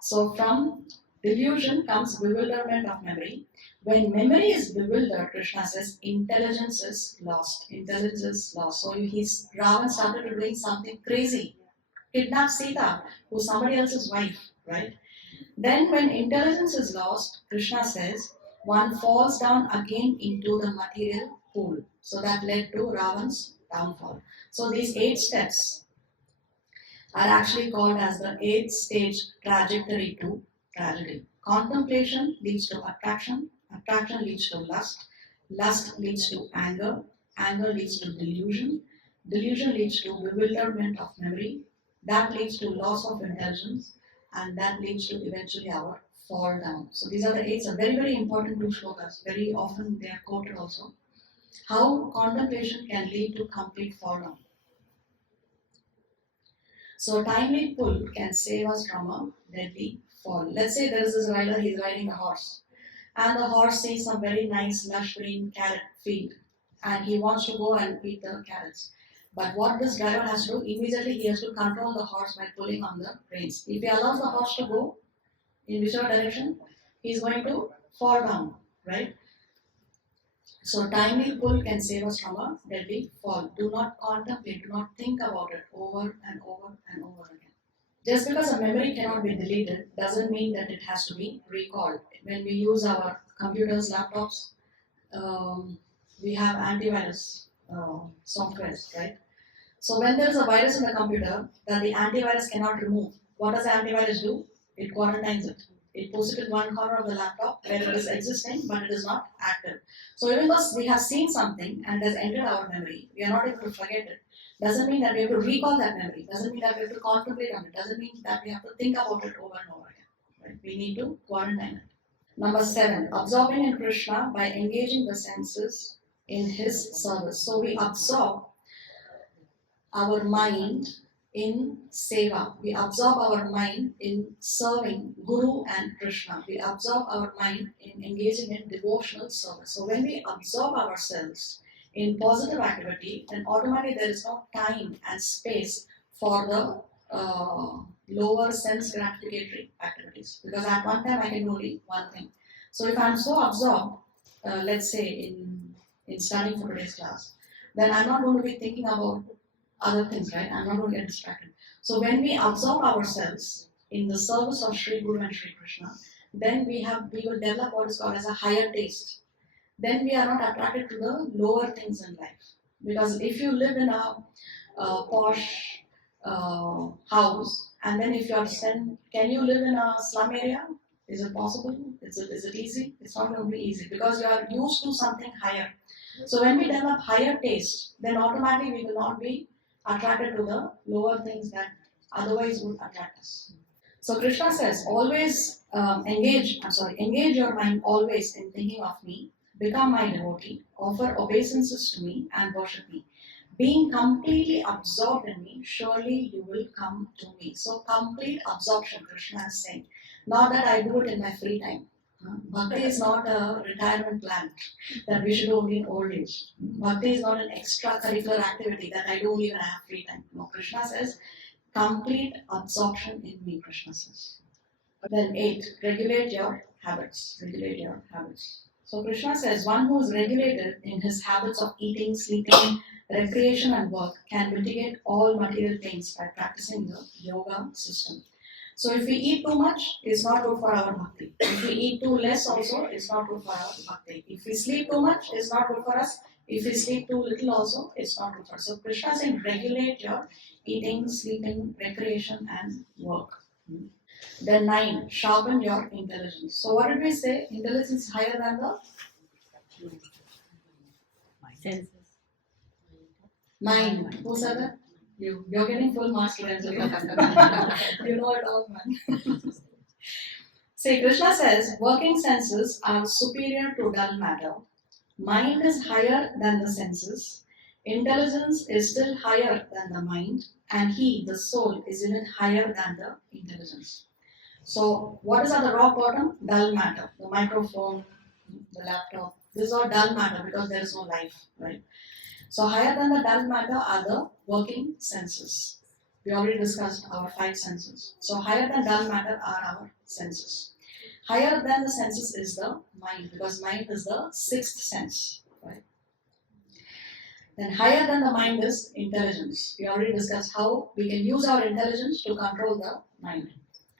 So from delusion comes bewilderment of memory. When memory is bewildered, Krishna says, intelligence is lost. Intelligence is lost. So Ravan started doing something crazy. Kidnap Sita, who's somebody else's wife, right? Then when intelligence is lost, Krishna says, one falls down again into the material pool. So that led to Ravan's downfall. So these 8 steps are actually called as the 8th stage trajectory to tragedy. Contemplation leads to attraction, attraction leads to lust, lust leads to anger, anger leads to delusion, delusion leads to bewilderment of memory, that leads to loss of intelligence, and that leads to eventually our fall down. So these are the 8 very, very important 2 shlokas. Very often they are quoted also. How contemplation can lead to complete fall down. So timely pull can save us from a deadly fall. Let's say there is this rider, he's riding a horse. And the horse sees some very nice lush green carrot field. And he wants to go and eat the carrots. But what this driver has to do, immediately he has to control the horse by pulling on the reins. If he allows the horse to go in whichever direction, he's going to fall down, right? So timely pull can save us from a deadly fall. Do not contemplate, do not think about it over and over and over again. Just because a memory cannot be deleted doesn't mean that it has to be recalled. When we use our computers, laptops, we have antivirus softwares, right? So when there is a virus in the computer that the antivirus cannot remove, what does the antivirus do? It quarantines it. It puts it in one corner of the laptop where it is existing but it is not active. So even though we have seen something and it has entered our memory, we are not able to forget it. Doesn't mean that we have to recall that memory. Doesn't mean that we have to contemplate on it. Doesn't mean that we have to think about it over and over again. Right? We need to quarantine it. Number 7, absorbing in Krishna by engaging the senses in his service. So we absorb our mind in seva. We absorb our mind in serving Guru and Krishna. We absorb our mind in engaging in devotional service. So when we absorb ourselves in positive activity, then automatically there is no time and space for the lower sense gratificatory activities. Because at one time I can do only one thing. So if I'm so absorbed, let's say in studying for today's class, then I'm not going to be thinking about other things, right? I'm not going to get distracted. So when we absorb ourselves in the service of Sri Guru and Sri Krishna, then we will develop what is called as a higher taste. Then we are not attracted to the lower things in life. Because if you live in a posh house, and then if you are sent, can you live in a slum area? Is it possible? Is it easy? It's not going to be easy because you are used to something higher. So when we develop higher taste, then automatically we will not be attracted to the lower things that otherwise would attract us. So Krishna says, always engage your mind always in thinking of me, become my devotee, offer obeisances to me and worship me. Being completely absorbed in me, surely you will come to me. So complete absorption, Krishna is saying. Not that I do it in my free time. Bhakti is not a retirement plan that we should do only in old age. Bhakti is not an extracurricular activity that I don't even have free time. No, Krishna says, complete absorption in me, Krishna says. Then 8, regulate your habits. Regulate your habits. So Krishna says, one who is regulated in his habits of eating, sleeping, recreation and work can mitigate all material pains by practicing the yoga system. So if we eat too much, it's not good for our bhakti. If we eat too less also, it's not good for our bhakti. If we sleep too much, it's not good for us. If we sleep too little also, it's not good for us. So Krishna is saying regulate your eating, sleeping, recreation and work. Then 9, sharpen your intelligence. So what did we say? Intelligence is higher than the Senses. mind. Who said that? You're getting full marks today, Anjali. You know it all, man. See, Krishna says working senses are superior to dull matter. Mind is higher than the senses. Intelligence is still higher than the mind. And he, the soul, is even higher than the intelligence. So, what is at the rock bottom? Dull matter. The microphone, the laptop. This is all dull matter because there is no life, right? So, higher than the dull matter are the working senses. We already discussed our 5 senses. So, higher than dull matter are our senses. Higher than the senses is the mind, because mind is the 6th sense, right? Then higher than the mind is intelligence. We already discussed how we can use our intelligence to control the mind.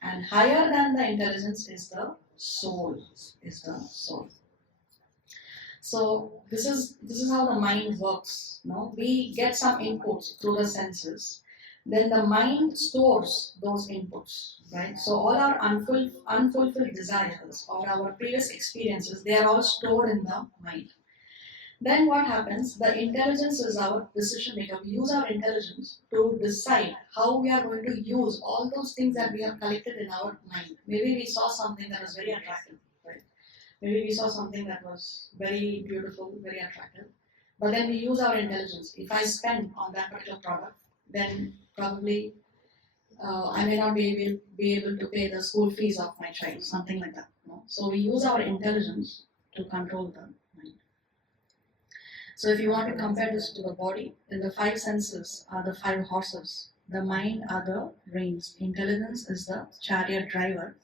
And higher than the intelligence is the soul. So this is how the mind works. No? We get some inputs through the senses. Then the mind stores those inputs, right? So all our unfulfilled desires or our previous experiences, they are all stored in the mind. Then what happens? The intelligence is our decision maker. We use our intelligence to decide how we are going to use all those things that we have collected in our mind. Maybe we saw something that was very attractive, right? Maybe we saw something that was very beautiful, very attractive. But then we use our intelligence. If I spend on that particular product, then probably I may not be able to pay the school fees of my child, something like that. No? So we use our intelligence to control the mind. So if you want to compare this to the body, then the 5 senses are the 5 horses. The mind are the reins. Intelligence is the chariot driver,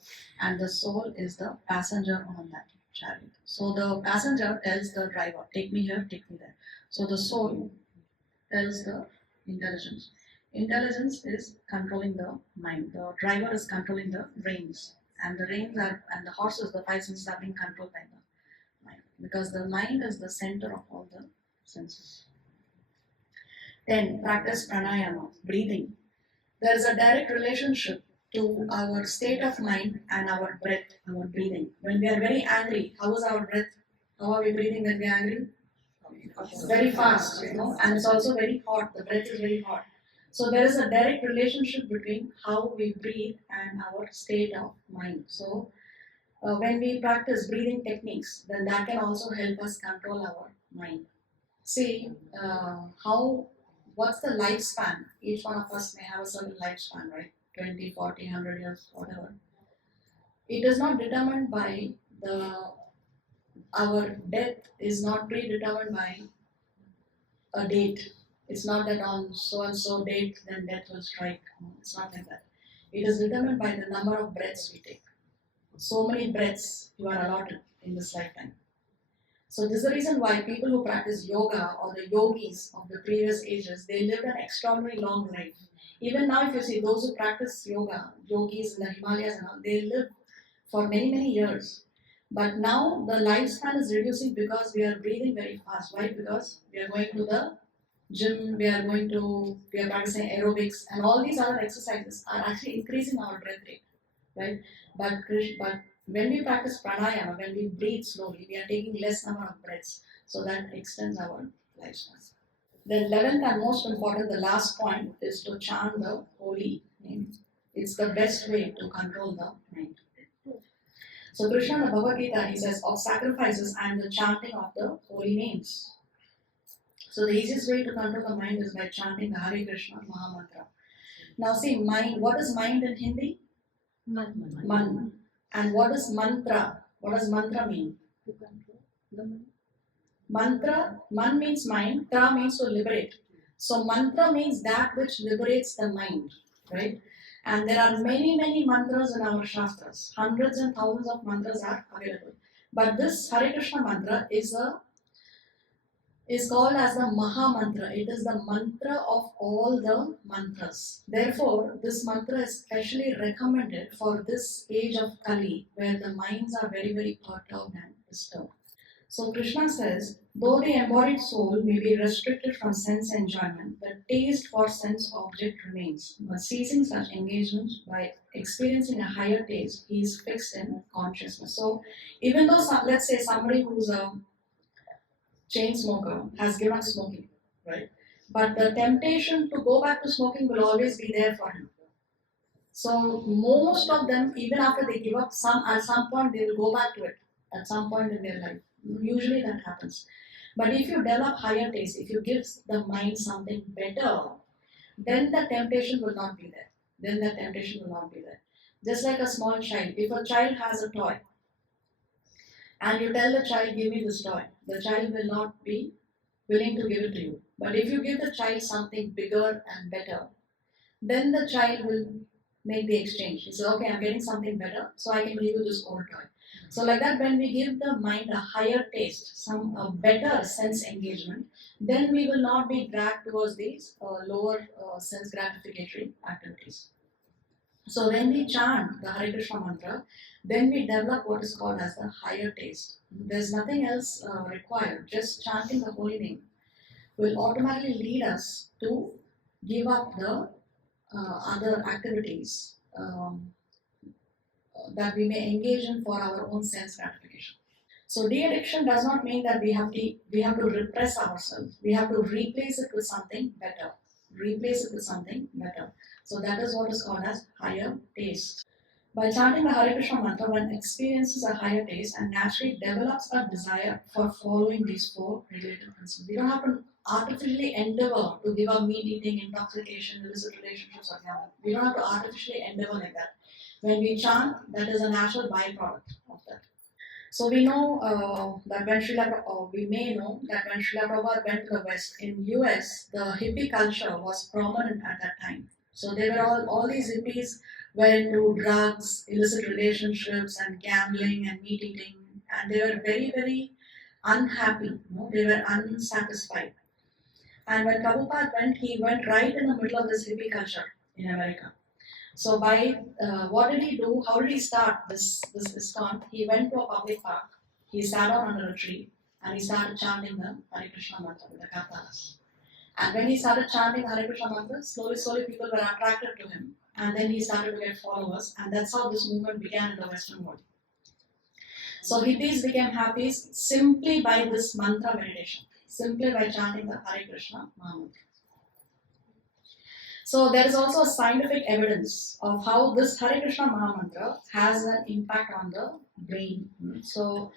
and the soul is the passenger on that chariot. So the passenger tells the driver, take me here, take me there. So the soul tells the intelligence. Intelligence is controlling the mind. The driver is controlling the reins. And the reins are, and the horses, the 5 senses are being controlled by the mind. Because the mind is the center of all the senses. Then practice pranayama, breathing. There is a direct relationship to our state of mind and our breath, our breathing. When we are very angry, how is our breath? How are we breathing when we are angry? Very fast, and it's also very hot. The breath is very hot. So there is a direct relationship between how we breathe and our state of mind. So when we practice breathing techniques, then that can also help us control our mind. See what's the lifespan? Each one of us may have a certain lifespan, right? 20, 40, 100 years, whatever. It is not determined by our death is not predetermined by a date. It's not that on so and so date then death will strike. It's not like that. It is determined by the number of breaths we take. So many breaths you are allotted in this lifetime. So this is the reason why people who practice yoga or the yogis of the previous ages, they lived an extraordinarily long life. Even now if you see those who practice yoga, yogis in the Himalayas and all, they live for many, many years. But now the lifespan is reducing because we are breathing very fast. Why? Because we are going to the gym, we are practicing aerobics, and all these other exercises are actually increasing our breath rate, right? But when we practice pranayama, when we breathe slowly, we are taking less number of breaths, so that extends our lifespan. The 11th and most important, the last point, is to chant the holy name. It's the best way to control the mind. So Krishna in the Bhagavad Gita, he says, of sacrifices and the chanting of the holy names. So the easiest way to control the mind is by chanting the Hare Krishna Mahamantra. Now see, mind, what is mind in Hindi? Man. And what is mantra? What does mantra mean? To control the mind. Mantra, man means mind, tra means to liberate. So mantra means that which liberates the mind, right? And there are many, many mantras in our Shastras. Hundreds and thousands of mantras are available. But this Hare Krishna mantra is called as the Maha Mantra. It is the mantra of all the mantras. Therefore, this mantra is specially recommended for this age of Kali, where the minds are very, very perturbed and disturbed. So Krishna says, though the embodied soul may be restricted from sense enjoyment, the taste for sense object remains. But ceasing such engagements by experiencing a higher taste, he is fixed in consciousness. So even though, let's say somebody who's a chain smoker has given up smoking, right? But the temptation to go back to smoking will always be there for him. So most of them, even after they give up, at some point they will go back to it. At some point in their life, usually that happens. But if you develop higher taste, if you give the mind something better, then the temptation will not be there. Then the temptation will not be there. Just like a small child, if a child has a toy and you tell the child, give me this toy, the child will not be willing to give it to you. But if you give the child something bigger and better, then the child will make the exchange. He says, okay, I'm getting something better, so I can give you this old toy. So like that, when we give the mind a higher taste, a better sense engagement, then we will not be dragged towards these lower sense gratificatory activities. So when we chant the Hare Krishna mantra, then we develop what is called as the higher taste. There's nothing else required. Just chanting the holy name will automatically lead us to give up the other activities that we may engage in for our own sense gratification. So de-addiction does not mean that we have to repress ourselves. We have to replace it with something better. Replace it with something better. So that is what is called as higher taste. By chanting the Hare Krishna mantra, one experiences a higher taste and naturally develops a desire for following these four regulative principles. We don't have to artificially endeavor to give up meat eating, intoxication, illicit relationships, or gambling. We don't have to artificially endeavor like that. When we chant, that is a natural byproduct of that. So we know that when we may know that when Srila Prabhupada went to the West, in US, the hippie culture was prominent at that time. So they were all these hippies were into drugs, illicit relationships, and gambling and meat eating, and they were very, very unhappy. They were unsatisfied. And when Prabhupada went, he went right in the middle of this hippie culture in America. So by what did he do? How did he start this ISKCON? He went to a public park. He sat down under a tree and he started chanting the Hare Krishna mantra with the kartalas. And when he started chanting Hare Krishna mantra, slowly people were attracted to him. And then he started to get followers, and that's how this movement began in the Western world. So hippies became happy simply by this mantra meditation, simply by chanting the Hare Krishna mantra. So there is also scientific evidence of how this Hare Krishna Mahamantra has an impact on the brain. So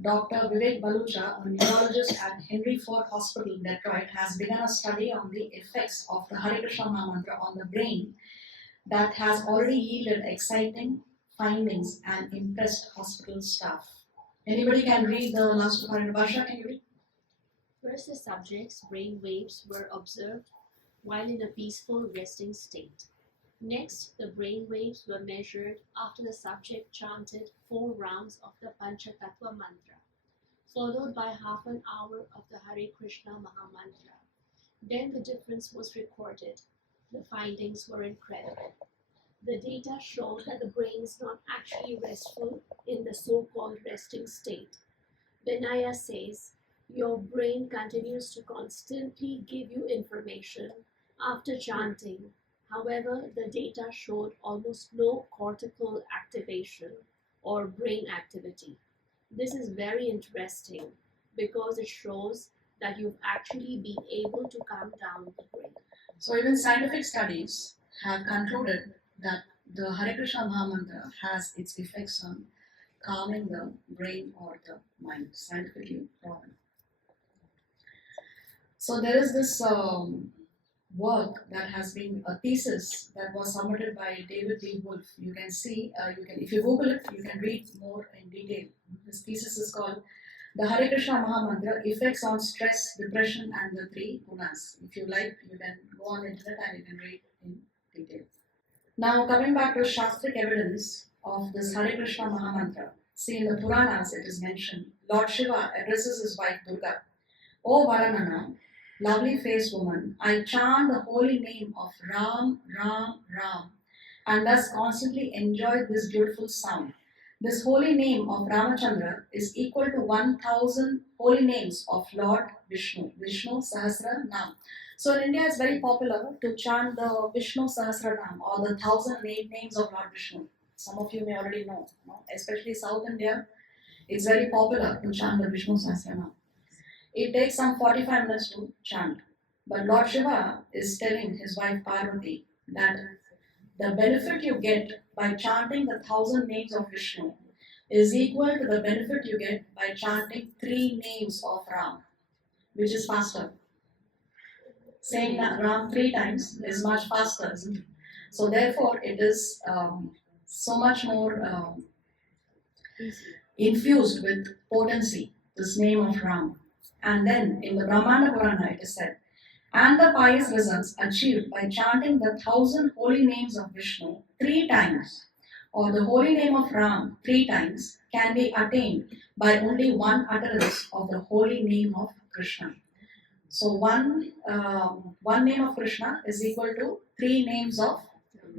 Dr. Vivek Balucha, a neurologist at Henry Ford Hospital in Detroit, has begun a study on the effects of the Hare Krishna Mahamantra on the brain that has already yielded exciting findings and impressed hospital staff. Anybody can read the last part? Varsha, can you read? First, the subject's brain waves were observed while in a peaceful resting state. Next, the brain waves were measured after the subject chanted 4 rounds of the Panchatattva mantra, followed by half an hour of the Hare Krishna Mahamantra. Then the difference was recorded. The findings were incredible. The data showed that the brain is not actually restful in the so-called resting state. Vinaya says, your brain continues to constantly give you information after chanting. However, the data showed almost no cortical activation or brain activity. This is very interesting because it shows that you've actually been able to calm down the brain. So even scientific studies have concluded that the Hare Krishna Mahamantra has its effects on calming the brain or the mind, scientifically proven. So there is this work that has been a thesis that was submitted by David B. Wolf. You can see, if you Google it, you can read more in detail. This thesis is called The Hare Krishna Mahamantra Effects on Stress, Depression, and the Three Gunas. If you like, you can go on the internet and you can read in detail. Now, coming back to Shastric evidence of this Hare Krishna Mahamantra. See, in the Puranas it is mentioned, Lord Shiva addresses his wife Durga. O Varanana, lovely faced woman, I chant the holy name of Ram, Ram, Ram, and thus constantly enjoy this beautiful sound. This holy name of Ramachandra is equal to 1000 holy names of Lord Vishnu, Vishnu Sahasra Nam. So in India it's very popular to chant the Vishnu Sahasra Nam or the 1000 names of Lord Vishnu. Some of you may already know, especially South India, it's very popular to chant the Vishnu Sahasra Nam. It takes some 45 minutes to chant. But Lord Shiva is telling his wife Parvati that the benefit you get by chanting the 1,000 names of Vishnu is equal to the benefit you get by chanting 3 names of Ram, which is faster. Saying Ram 3 times is much faster, isn't it? So therefore, it is so much more infused with potency, this name of Ram. And then in the Brahmana Purana it is said, and the pious results achieved by chanting the 1,000 holy names of Vishnu 3 times, or the holy name of Ram 3 times, can be attained by only one utterance of the holy name of Krishna. So one name of Krishna is equal to 3 names of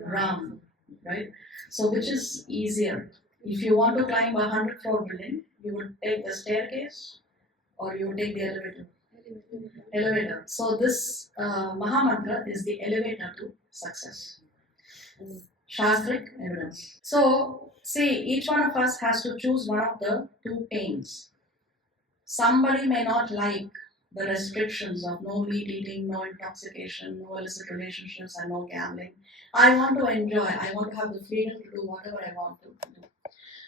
Ram, right? So which is easier? If you want to climb a 100-floor building, you would take the staircase or you would take the elevator. So this Mahamantra is the elevator to success. Shastric evidence. So see, each one of us has to choose one of the 2 pains. Somebody may not like the restrictions of no meat eating, no intoxication, no illicit relationships, and no gambling. I want to enjoy. I want to have the freedom to do whatever I want to do.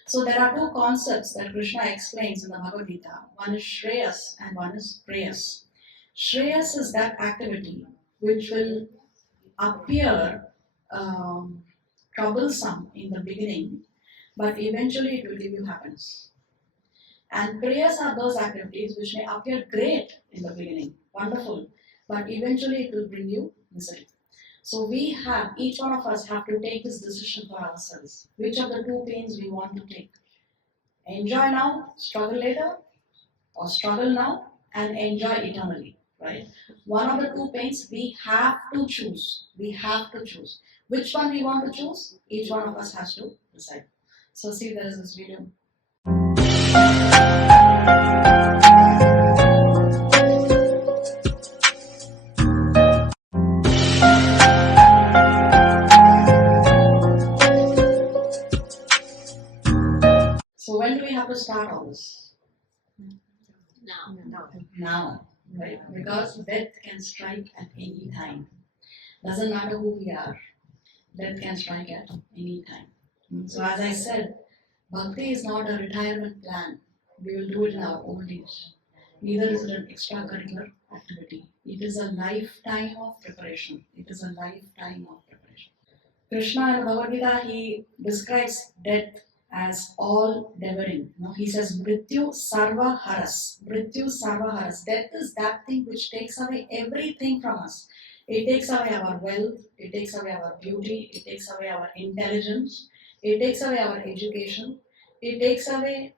So there are 2 concepts that Krishna explains in the Bhagavad Gita. One is Shreyas and one is Preyas. Shreyas is that activity which will appear troublesome in the beginning, but eventually it will give you happiness. And prayers are those activities which may appear great in the beginning, wonderful, but eventually it will bring you misery. So each one of us have to take this decision for ourselves. Which of the 2 pains we want to take? Enjoy now, struggle later, or struggle now and enjoy eternally, right? One of the 2 pains we have to choose. We have to choose. Which one we want to choose? Each one of us has to decide. So see, there is this video. So when do we have to start all this? Now, right? Because death can strike at any time. Doesn't matter who we are, death can strike at any time. So as I said, bhakti is not a retirement plan. We will do it in our old age. Neither is it an extracurricular activity. It is a lifetime of preparation. It is a lifetime of preparation. Krishna in Bhagavad Gita, he describes death as all devouring. He says, Mrityu sarva haras. Mrityu sarva haras. Death is that thing which takes away everything from us. It takes away our wealth, it takes away our beauty, it takes away our intelligence, it takes away our education, it takes away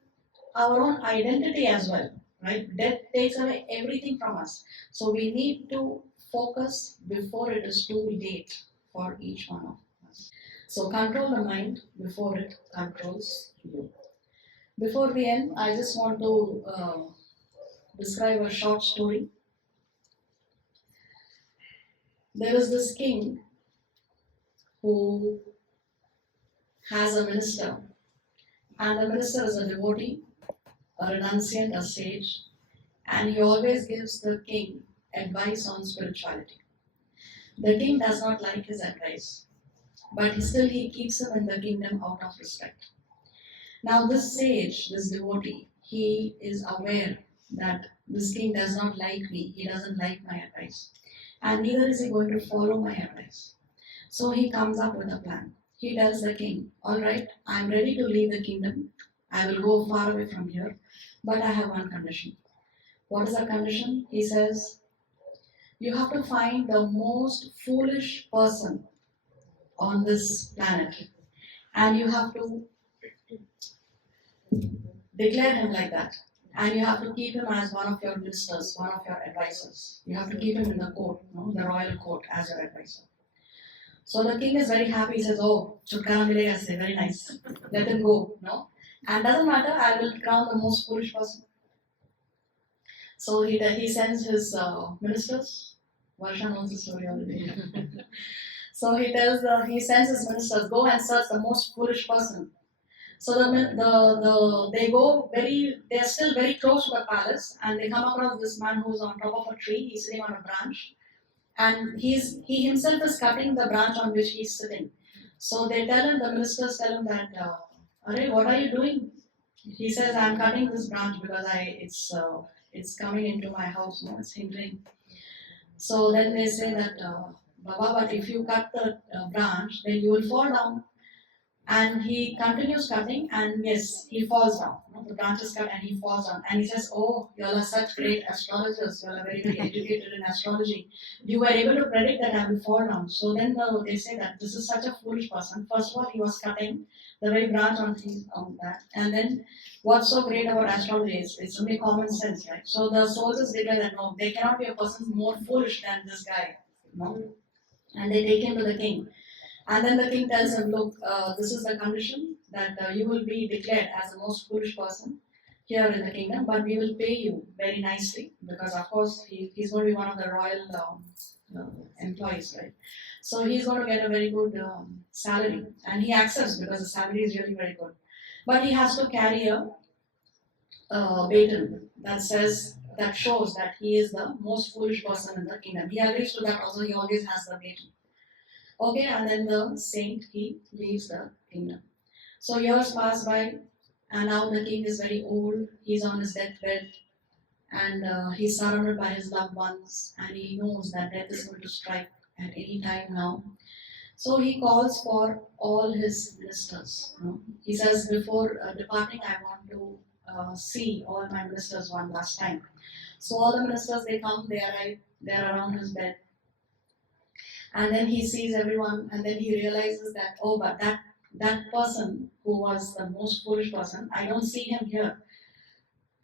our own identity as well. Right? Death takes away everything from us. So we need to focus before it is too late for each one of us. So control the mind before it controls you. Before we end, I just want to describe a short story. There is this king who has a minister, and the minister is a devotee, a renunciant, a sage, and he always gives the king advice on spirituality. The king does not like his advice, but he keeps him in the kingdom out of respect. Now this sage, this devotee, he is aware that this king does not like me, he doesn't like my advice, and neither is he going to follow my advice. So he comes up with a plan. He tells the king, alright, I'm ready to leave the kingdom, I will go far away from here, but I have one condition. What is the condition? He says, you have to find the most foolish person on this planet, and you have to declare him like that, and you have to keep him as one of your ministers, one of your advisors. You have to keep him in the court, the royal court, as your advisor. So the king is very happy. He says, oh, chutkara milega se, very nice. Let him go, And doesn't matter, I will crown the most foolish person. So he sends his ministers. Varsha knows the story already. So he sends his ministers, go and search the most foolish person. So they're still very close to the palace, and they come across this man who's on top of a tree. He's sitting on a branch, and he himself is cutting the branch on which he's sitting. So they tell him, the ministers tell him that, Arey, what are you doing? He says, I'm cutting this branch because it's coming into my house, no, it's hindering. So then they say that, Baba, but if you cut the branch, then you will fall down. And he continues cutting, and yes, he falls down. The branch is cut and he falls down. And he says, oh, you all are such great astrologers. You all are very, very educated in astrology. You were able to predict that I will fall down. So then they say that this is such a foolish person. First of all, he was cutting the very branch on that. And then what's so great about astrology is it's only common sense, right? So the soldiers declare that no, there cannot be a person more foolish than this guy. No? And they take him to the king. And then the king tells him, look, this is the condition that you will be declared as the most foolish person here in the kingdom, but we will pay you very nicely because, of course, he's going to be one of the royal employees, right? So he's going to get a very good salary, and he accepts because the salary is really very good. But he has to carry a baton that shows that he is the most foolish person in the kingdom. He agrees to that also. He always has the baton. Okay, and then the saint, he leaves the kingdom. So years pass by, and now the king is very old. He's on his deathbed, and he's surrounded by his loved ones, and he knows that death is going to strike at any time now. So he calls for all his ministers. He says, before departing, I want to see all my ministers one last time. So all the ministers, they come, they arrive, they're around his bed. And then he sees everyone, and then he realizes that, oh, but that person who was the most foolish person, I don't see him here.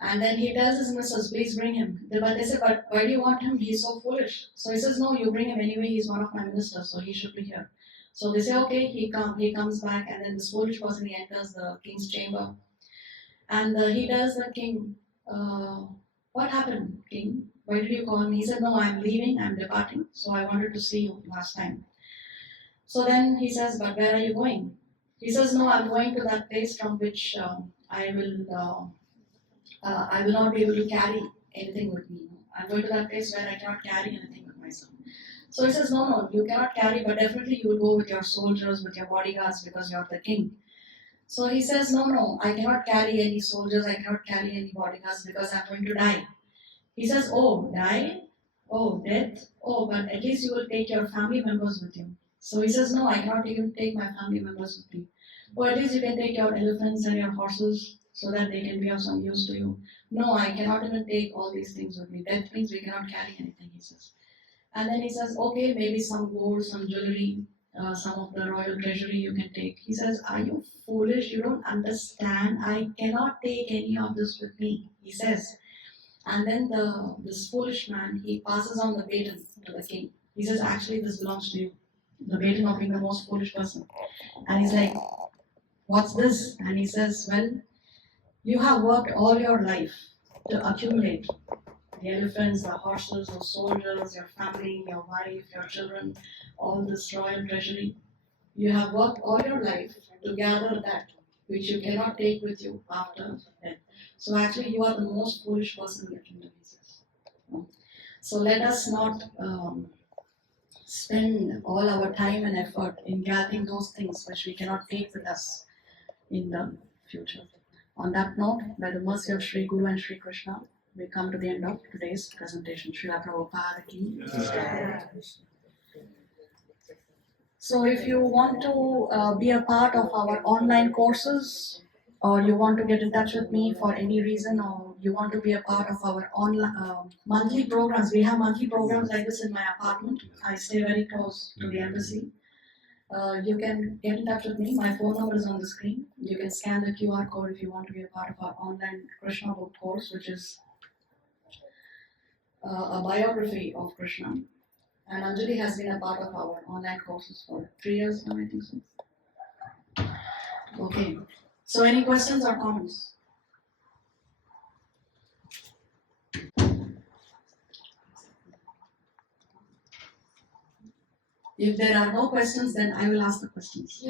And then he tells his ministers, please bring him. But they say, but why do you want him? He's so foolish. So he says, no, you bring him anyway. He's one of my ministers, so he should be here. So they say, okay, he comes back, and then this foolish person, he enters the king's chamber. And he tells the king, what happened, king? Why did you call me? He said, no, I'm leaving, I'm departing, so I wanted to see you last time. So then he says, but where are you going? He says, no, I'm going to that place from which I will not be able to carry anything with me. I'm going to that place where I cannot carry anything with myself. So he says, no, you cannot carry, but definitely you will go with your soldiers, with your bodyguards, because you're the king. So he says, no, I cannot carry any soldiers, I cannot carry any bodyguards because I'm going to die. He says, oh, die? Oh, death? Oh, but at least you will take your family members with you. So he says, no, I cannot even take my family members with me. Or at least you can take your elephants and your horses so that they can be of some use to you. No, I cannot even take all these things with me. Death means we cannot carry anything, he says. And then he says, okay, maybe some gold, some jewelry, some of the royal treasury you can take. He says, are you foolish? You don't understand. I cannot take any of this with me, he says. And then this foolish man, he passes on the baton to the king. He says, actually, this belongs to you. The baton of being the most foolish person. And he's like, what's this? And he says, well, you have worked all your life to accumulate the elephants, the horses, the soldiers, your family, your wife, your children, all this royal treasury. You have worked all your life to gather that which you cannot take with you after death. So actually you are the most foolish person in the kingdom, he says. So let us not spend all our time and effort in gathering those things which we cannot take with us in the future. On that note, by the mercy of Sri Guru and Sri Krishna, we come to the end of today's presentation. Srila Prabhupada ki jai. So if you want to be a part of our online courses, or you want to get in touch with me for any reason, or you want to be a part of our online monthly programs, we have monthly programs like this in my apartment. I stay very close to the embassy. You can get in touch with me. My phone number is on the screen. You can scan the QR code if you want to be a part of our online Krishna book course, which is a biography of Krishna. And Anjali has been a part of our online courses for 3 years now, I think so. Okay. So any questions or comments? If there are no questions, then I will ask the questions.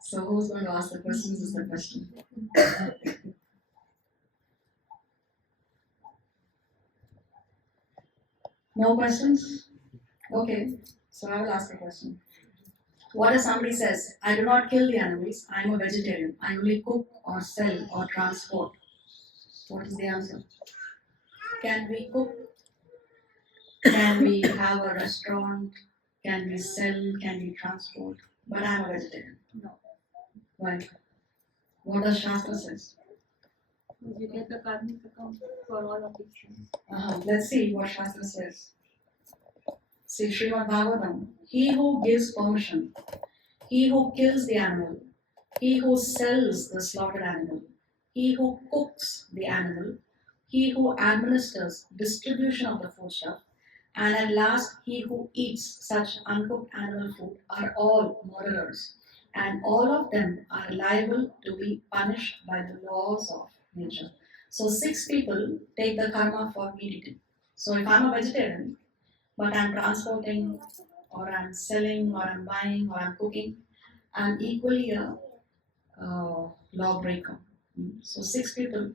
So who's going to ask the questions is the question. No questions? Okay, so I will ask a question. What if somebody says, I do not kill the animals, I am a vegetarian, I only cook or sell or transport? What is the answer? Can we cook? Can we have a restaurant? Can we sell? Can we transport? But I am a vegetarian. No. Why? What does Shastra says? You get the karmic account for all of these. Let's see what Shastra says. See Srimad Bhagavatam. He who gives permission, he who kills the animal, he who sells the slaughtered animal, he who cooks the animal, he who administers distribution of the foodstuff, and at last he who eats such uncooked animal food are all murderers, and all of them are liable to be punished by the laws of nature. So 6 people take the karma for meat eating. So if I'm a vegetarian, but I'm transporting, or I'm selling, or I'm buying, or I'm cooking, I'm equally a lawbreaker. So 6 people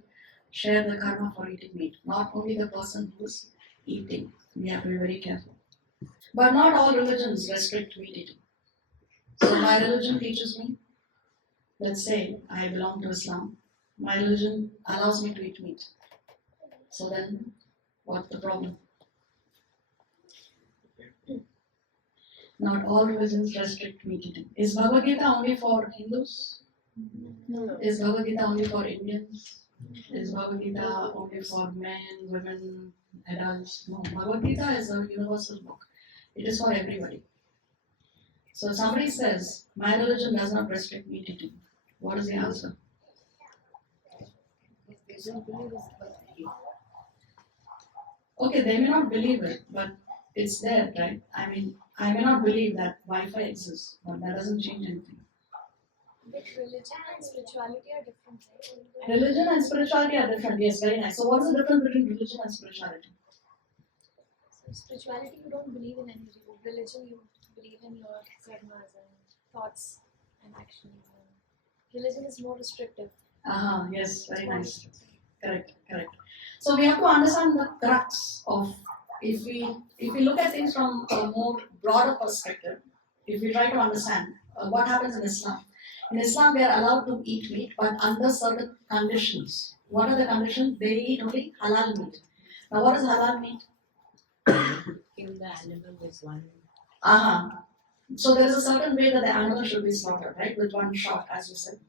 share the karma for eating meat, not only the person who's eating. We have to be very careful. But not all religions restrict meat eating. So my religion teaches me, let's say I belong to Islam, my religion allows me to eat meat. So then, what's the problem? Not all religions restrict meat eating. Is Bhagavad Gita only for Hindus? No. Is Bhagavad Gita only for Indians? Is Bhagavad Gita only for men, women, adults? No, Bhagavad Gita is a universal book. It is for everybody. So somebody says, my religion does not restrict meat eating. What is the answer? Okay, they may not believe it, but it's there, right? I mean, I may not believe that Wi-Fi exists, but that doesn't change anything. But religion and spirituality are different, right? Religion and spirituality are different. Yes, very nice. So what is the difference between religion and spirituality? So spirituality, you don't believe in any religion. You believe in your karmas and thoughts and actions. And religion is more restrictive. Yes, very nice. Correct. So we have to understand the crux of, if we look at things from a more broader perspective, if we try to understand what happens in Islam. In Islam, we are allowed to eat meat, but under certain conditions. What are the conditions? They eat only halal meat. Now, what is halal meat? Kill the animal with one. So there is a certain way that the animal should be slaughtered, right? With one shot, as you said.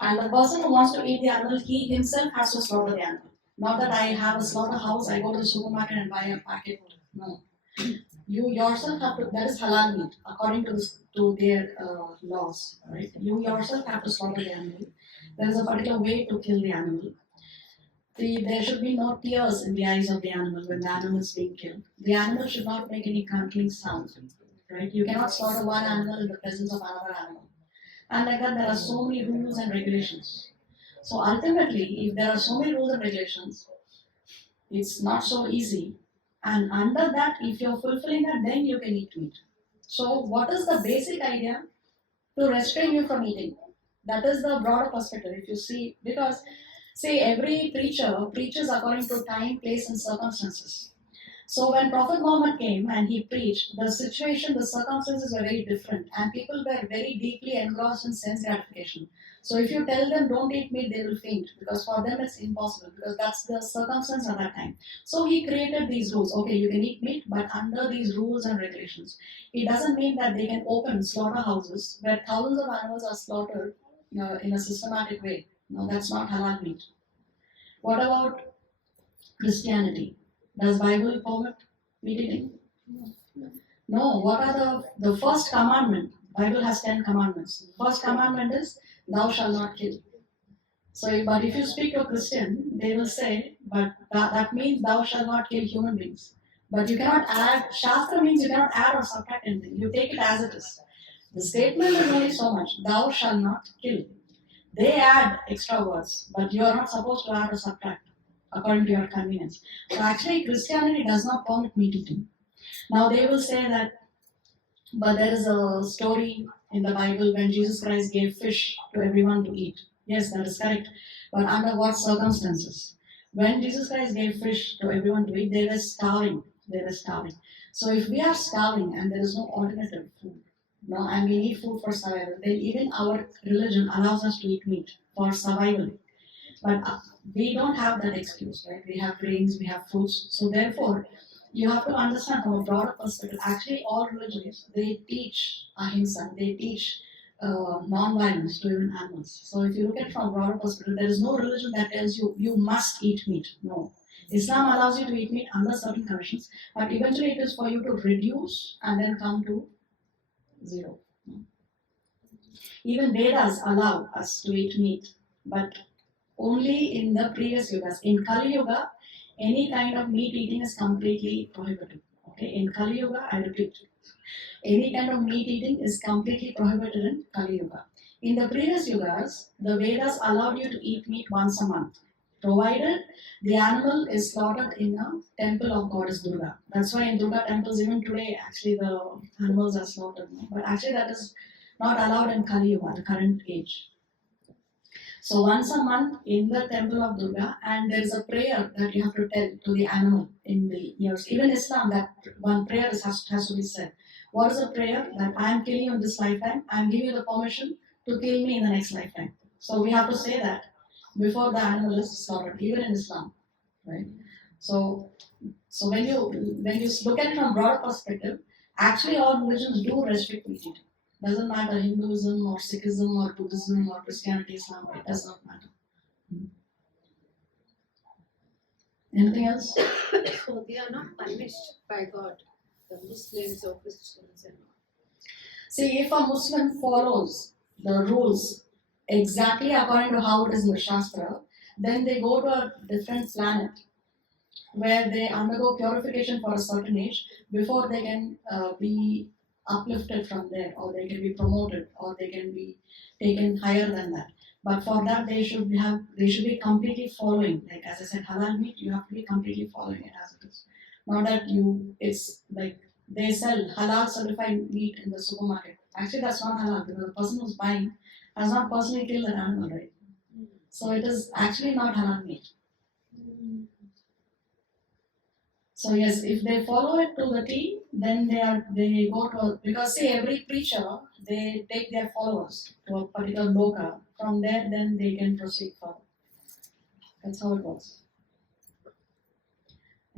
And the person who wants to eat the animal, he himself has to slaughter the animal. Not that I have a slaughterhouse, I go to the supermarket and buy a packet. No. You yourself have to, that is halal meat, according to their laws, right? You yourself have to slaughter the animal. There is a particular way to kill the animal. There should be no tears in the eyes of the animal when the animal is being killed. The animal should not make any crunkling sound, right? You cannot slaughter one animal in the presence of another animal. And like that, there are so many rules and regulations. So ultimately, if there are so many rules and regulations, it's not so easy. And under that, if you're fulfilling that, then you can eat meat. So what is the basic idea to restrain you from eating? That is the broader perspective. If you see, because say every preacher preaches according to time, place, and circumstances. So when Prophet Muhammad came and he preached, the situation, the circumstances were very different, and people were very deeply engrossed in sense gratification. So if you tell them don't eat meat, they will faint, because for them it's impossible, because that's the circumstance at that time. So he created these rules. Okay, you can eat meat, but under these rules and regulations. It doesn't mean that they can open slaughterhouses where thousands of animals are slaughtered in a systematic way. No, that's not halal meat. What about Christianity? Does Bible permit meat eating? No. What are the first commandment? Bible has 10 commandments. First commandment is thou shalt not kill. So, but if you speak to a Christian, they will say, but that means thou shalt not kill human beings. But you cannot add, Shastra means you cannot add or subtract anything. You take it as it is. The statement is only so much, thou shalt not kill. They add extra words, but you are not supposed to add or subtract according to your convenience. So actually Christianity does not permit meat eating. Now they will say that, but there is a story in the Bible when Jesus Christ gave fish to everyone to eat. Yes, that is correct. But under what circumstances? When Jesus Christ gave fish to everyone to eat, they were starving. they were starving. So if we are starving and there is no alternative food, no, and we need food for survival, then even our religion allows us to eat meat for survival. But we don't have that excuse, right? We have grains, we have fruits. So therefore, you have to understand from a broader perspective. Actually, all religions they teach ahimsa, they teach non-violence to even animals. So if you look at it from a broader perspective, there is no religion that tells you you must eat meat. No, Islam allows you to eat meat under certain conditions, but eventually it is for you to reduce and then come to zero. Even Vedas allow us to eat meat, but only in the previous yugas. In Kali Yuga, any kind of meat eating is completely prohibited. Okay, in Kali Yuga, I repeat, any kind of meat eating is completely prohibited in Kali Yuga. In the previous yugas, the Vedas allowed you to eat meat once a month, provided the animal is slaughtered in a temple of goddess Durga. That's why in Durga temples, even today, actually the animals are slaughtered. No? But actually, that is not allowed in Kali Yuga, the current age. So once a month in the temple of Durga, and there is a prayer that you have to tell to the animal in the years. Even Islam, that one prayer has to be said. What is the prayer? That I am killing you in this lifetime, I am giving you the permission to kill me in the next lifetime. So we have to say that before the animal is slaughtered, even in Islam, right? So when you look at it from a broader perspective, actually all religions do restrict meat eating. Doesn't matter Hinduism or Sikhism or Buddhism or Christianity, Islam, it does not matter. Anything else? So they are not punished by God, the Muslims or Christians and all. See, if a Muslim follows the rules exactly according to how it is in the Shastra, then they go to a different planet where they undergo purification for a certain age before they can be uplifted from there, or they can be promoted, or they can be taken higher than that. But for that, they should be completely following. Like as I said, halal meat, you have to be completely following it as it is. Not that it's like they sell halal certified meat in the supermarket. Actually, that's not halal because the person who's buying has not personally killed an animal, right? So it is actually not halal meat. So yes, if they follow it to the T, then they go to because see every preacher they take their followers to a particular loka. From there, then they can proceed further. That's how it works.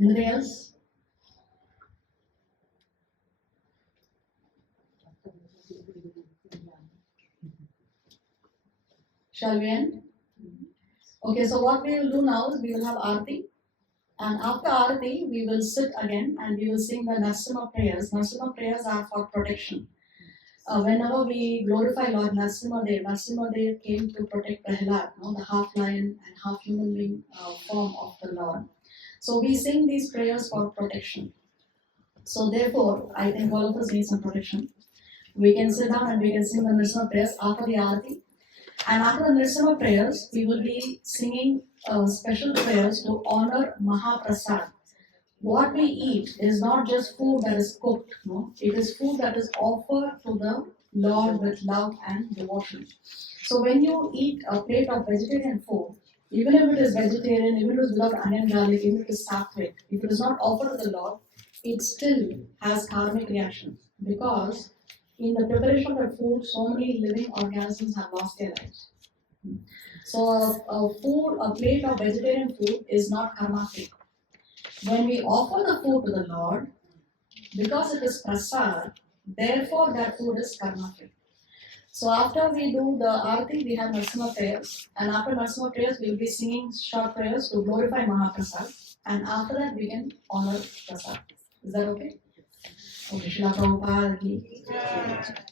Anything else? Shall we end? Okay, so what we will do now is we will have Aarti. And after Aarti, we will sit again and we will sing the Narasimha prayers. Narasimha prayers are for protection. Whenever we glorify Lord Narasimha came to protect Prahlad, the half lion and half human being form of the Lord. So we sing these prayers for protection. So therefore, I think all of us need some protection. We can sit down and we can sing the Narasimha prayers after the Aarti. And after the Narasimha prayers, we will be singing special prayers to honor Mahaprasad. What we eat is not just food that is cooked, no? It is food that is offered to the Lord with love and devotion. So when you eat a plate of vegetarian food, even if it is vegetarian, even if it is without onion garlic, even if it is sattvic, if it is not offered to the Lord, it still has karmic reactions because in the preparation of the food, so many living organisms have lost their lives. So a plate of vegetarian food is not karma free. When we offer the food to the Lord, because it is prasad, therefore that food is karma free. So after we do the Aarti, we have Narasimha prayers. And after Narasimha prayers, we will be singing short prayers to glorify Mahaprasad. And after that, we can honor Prasad. Is that okay? Okay, Srila Prabhupada ki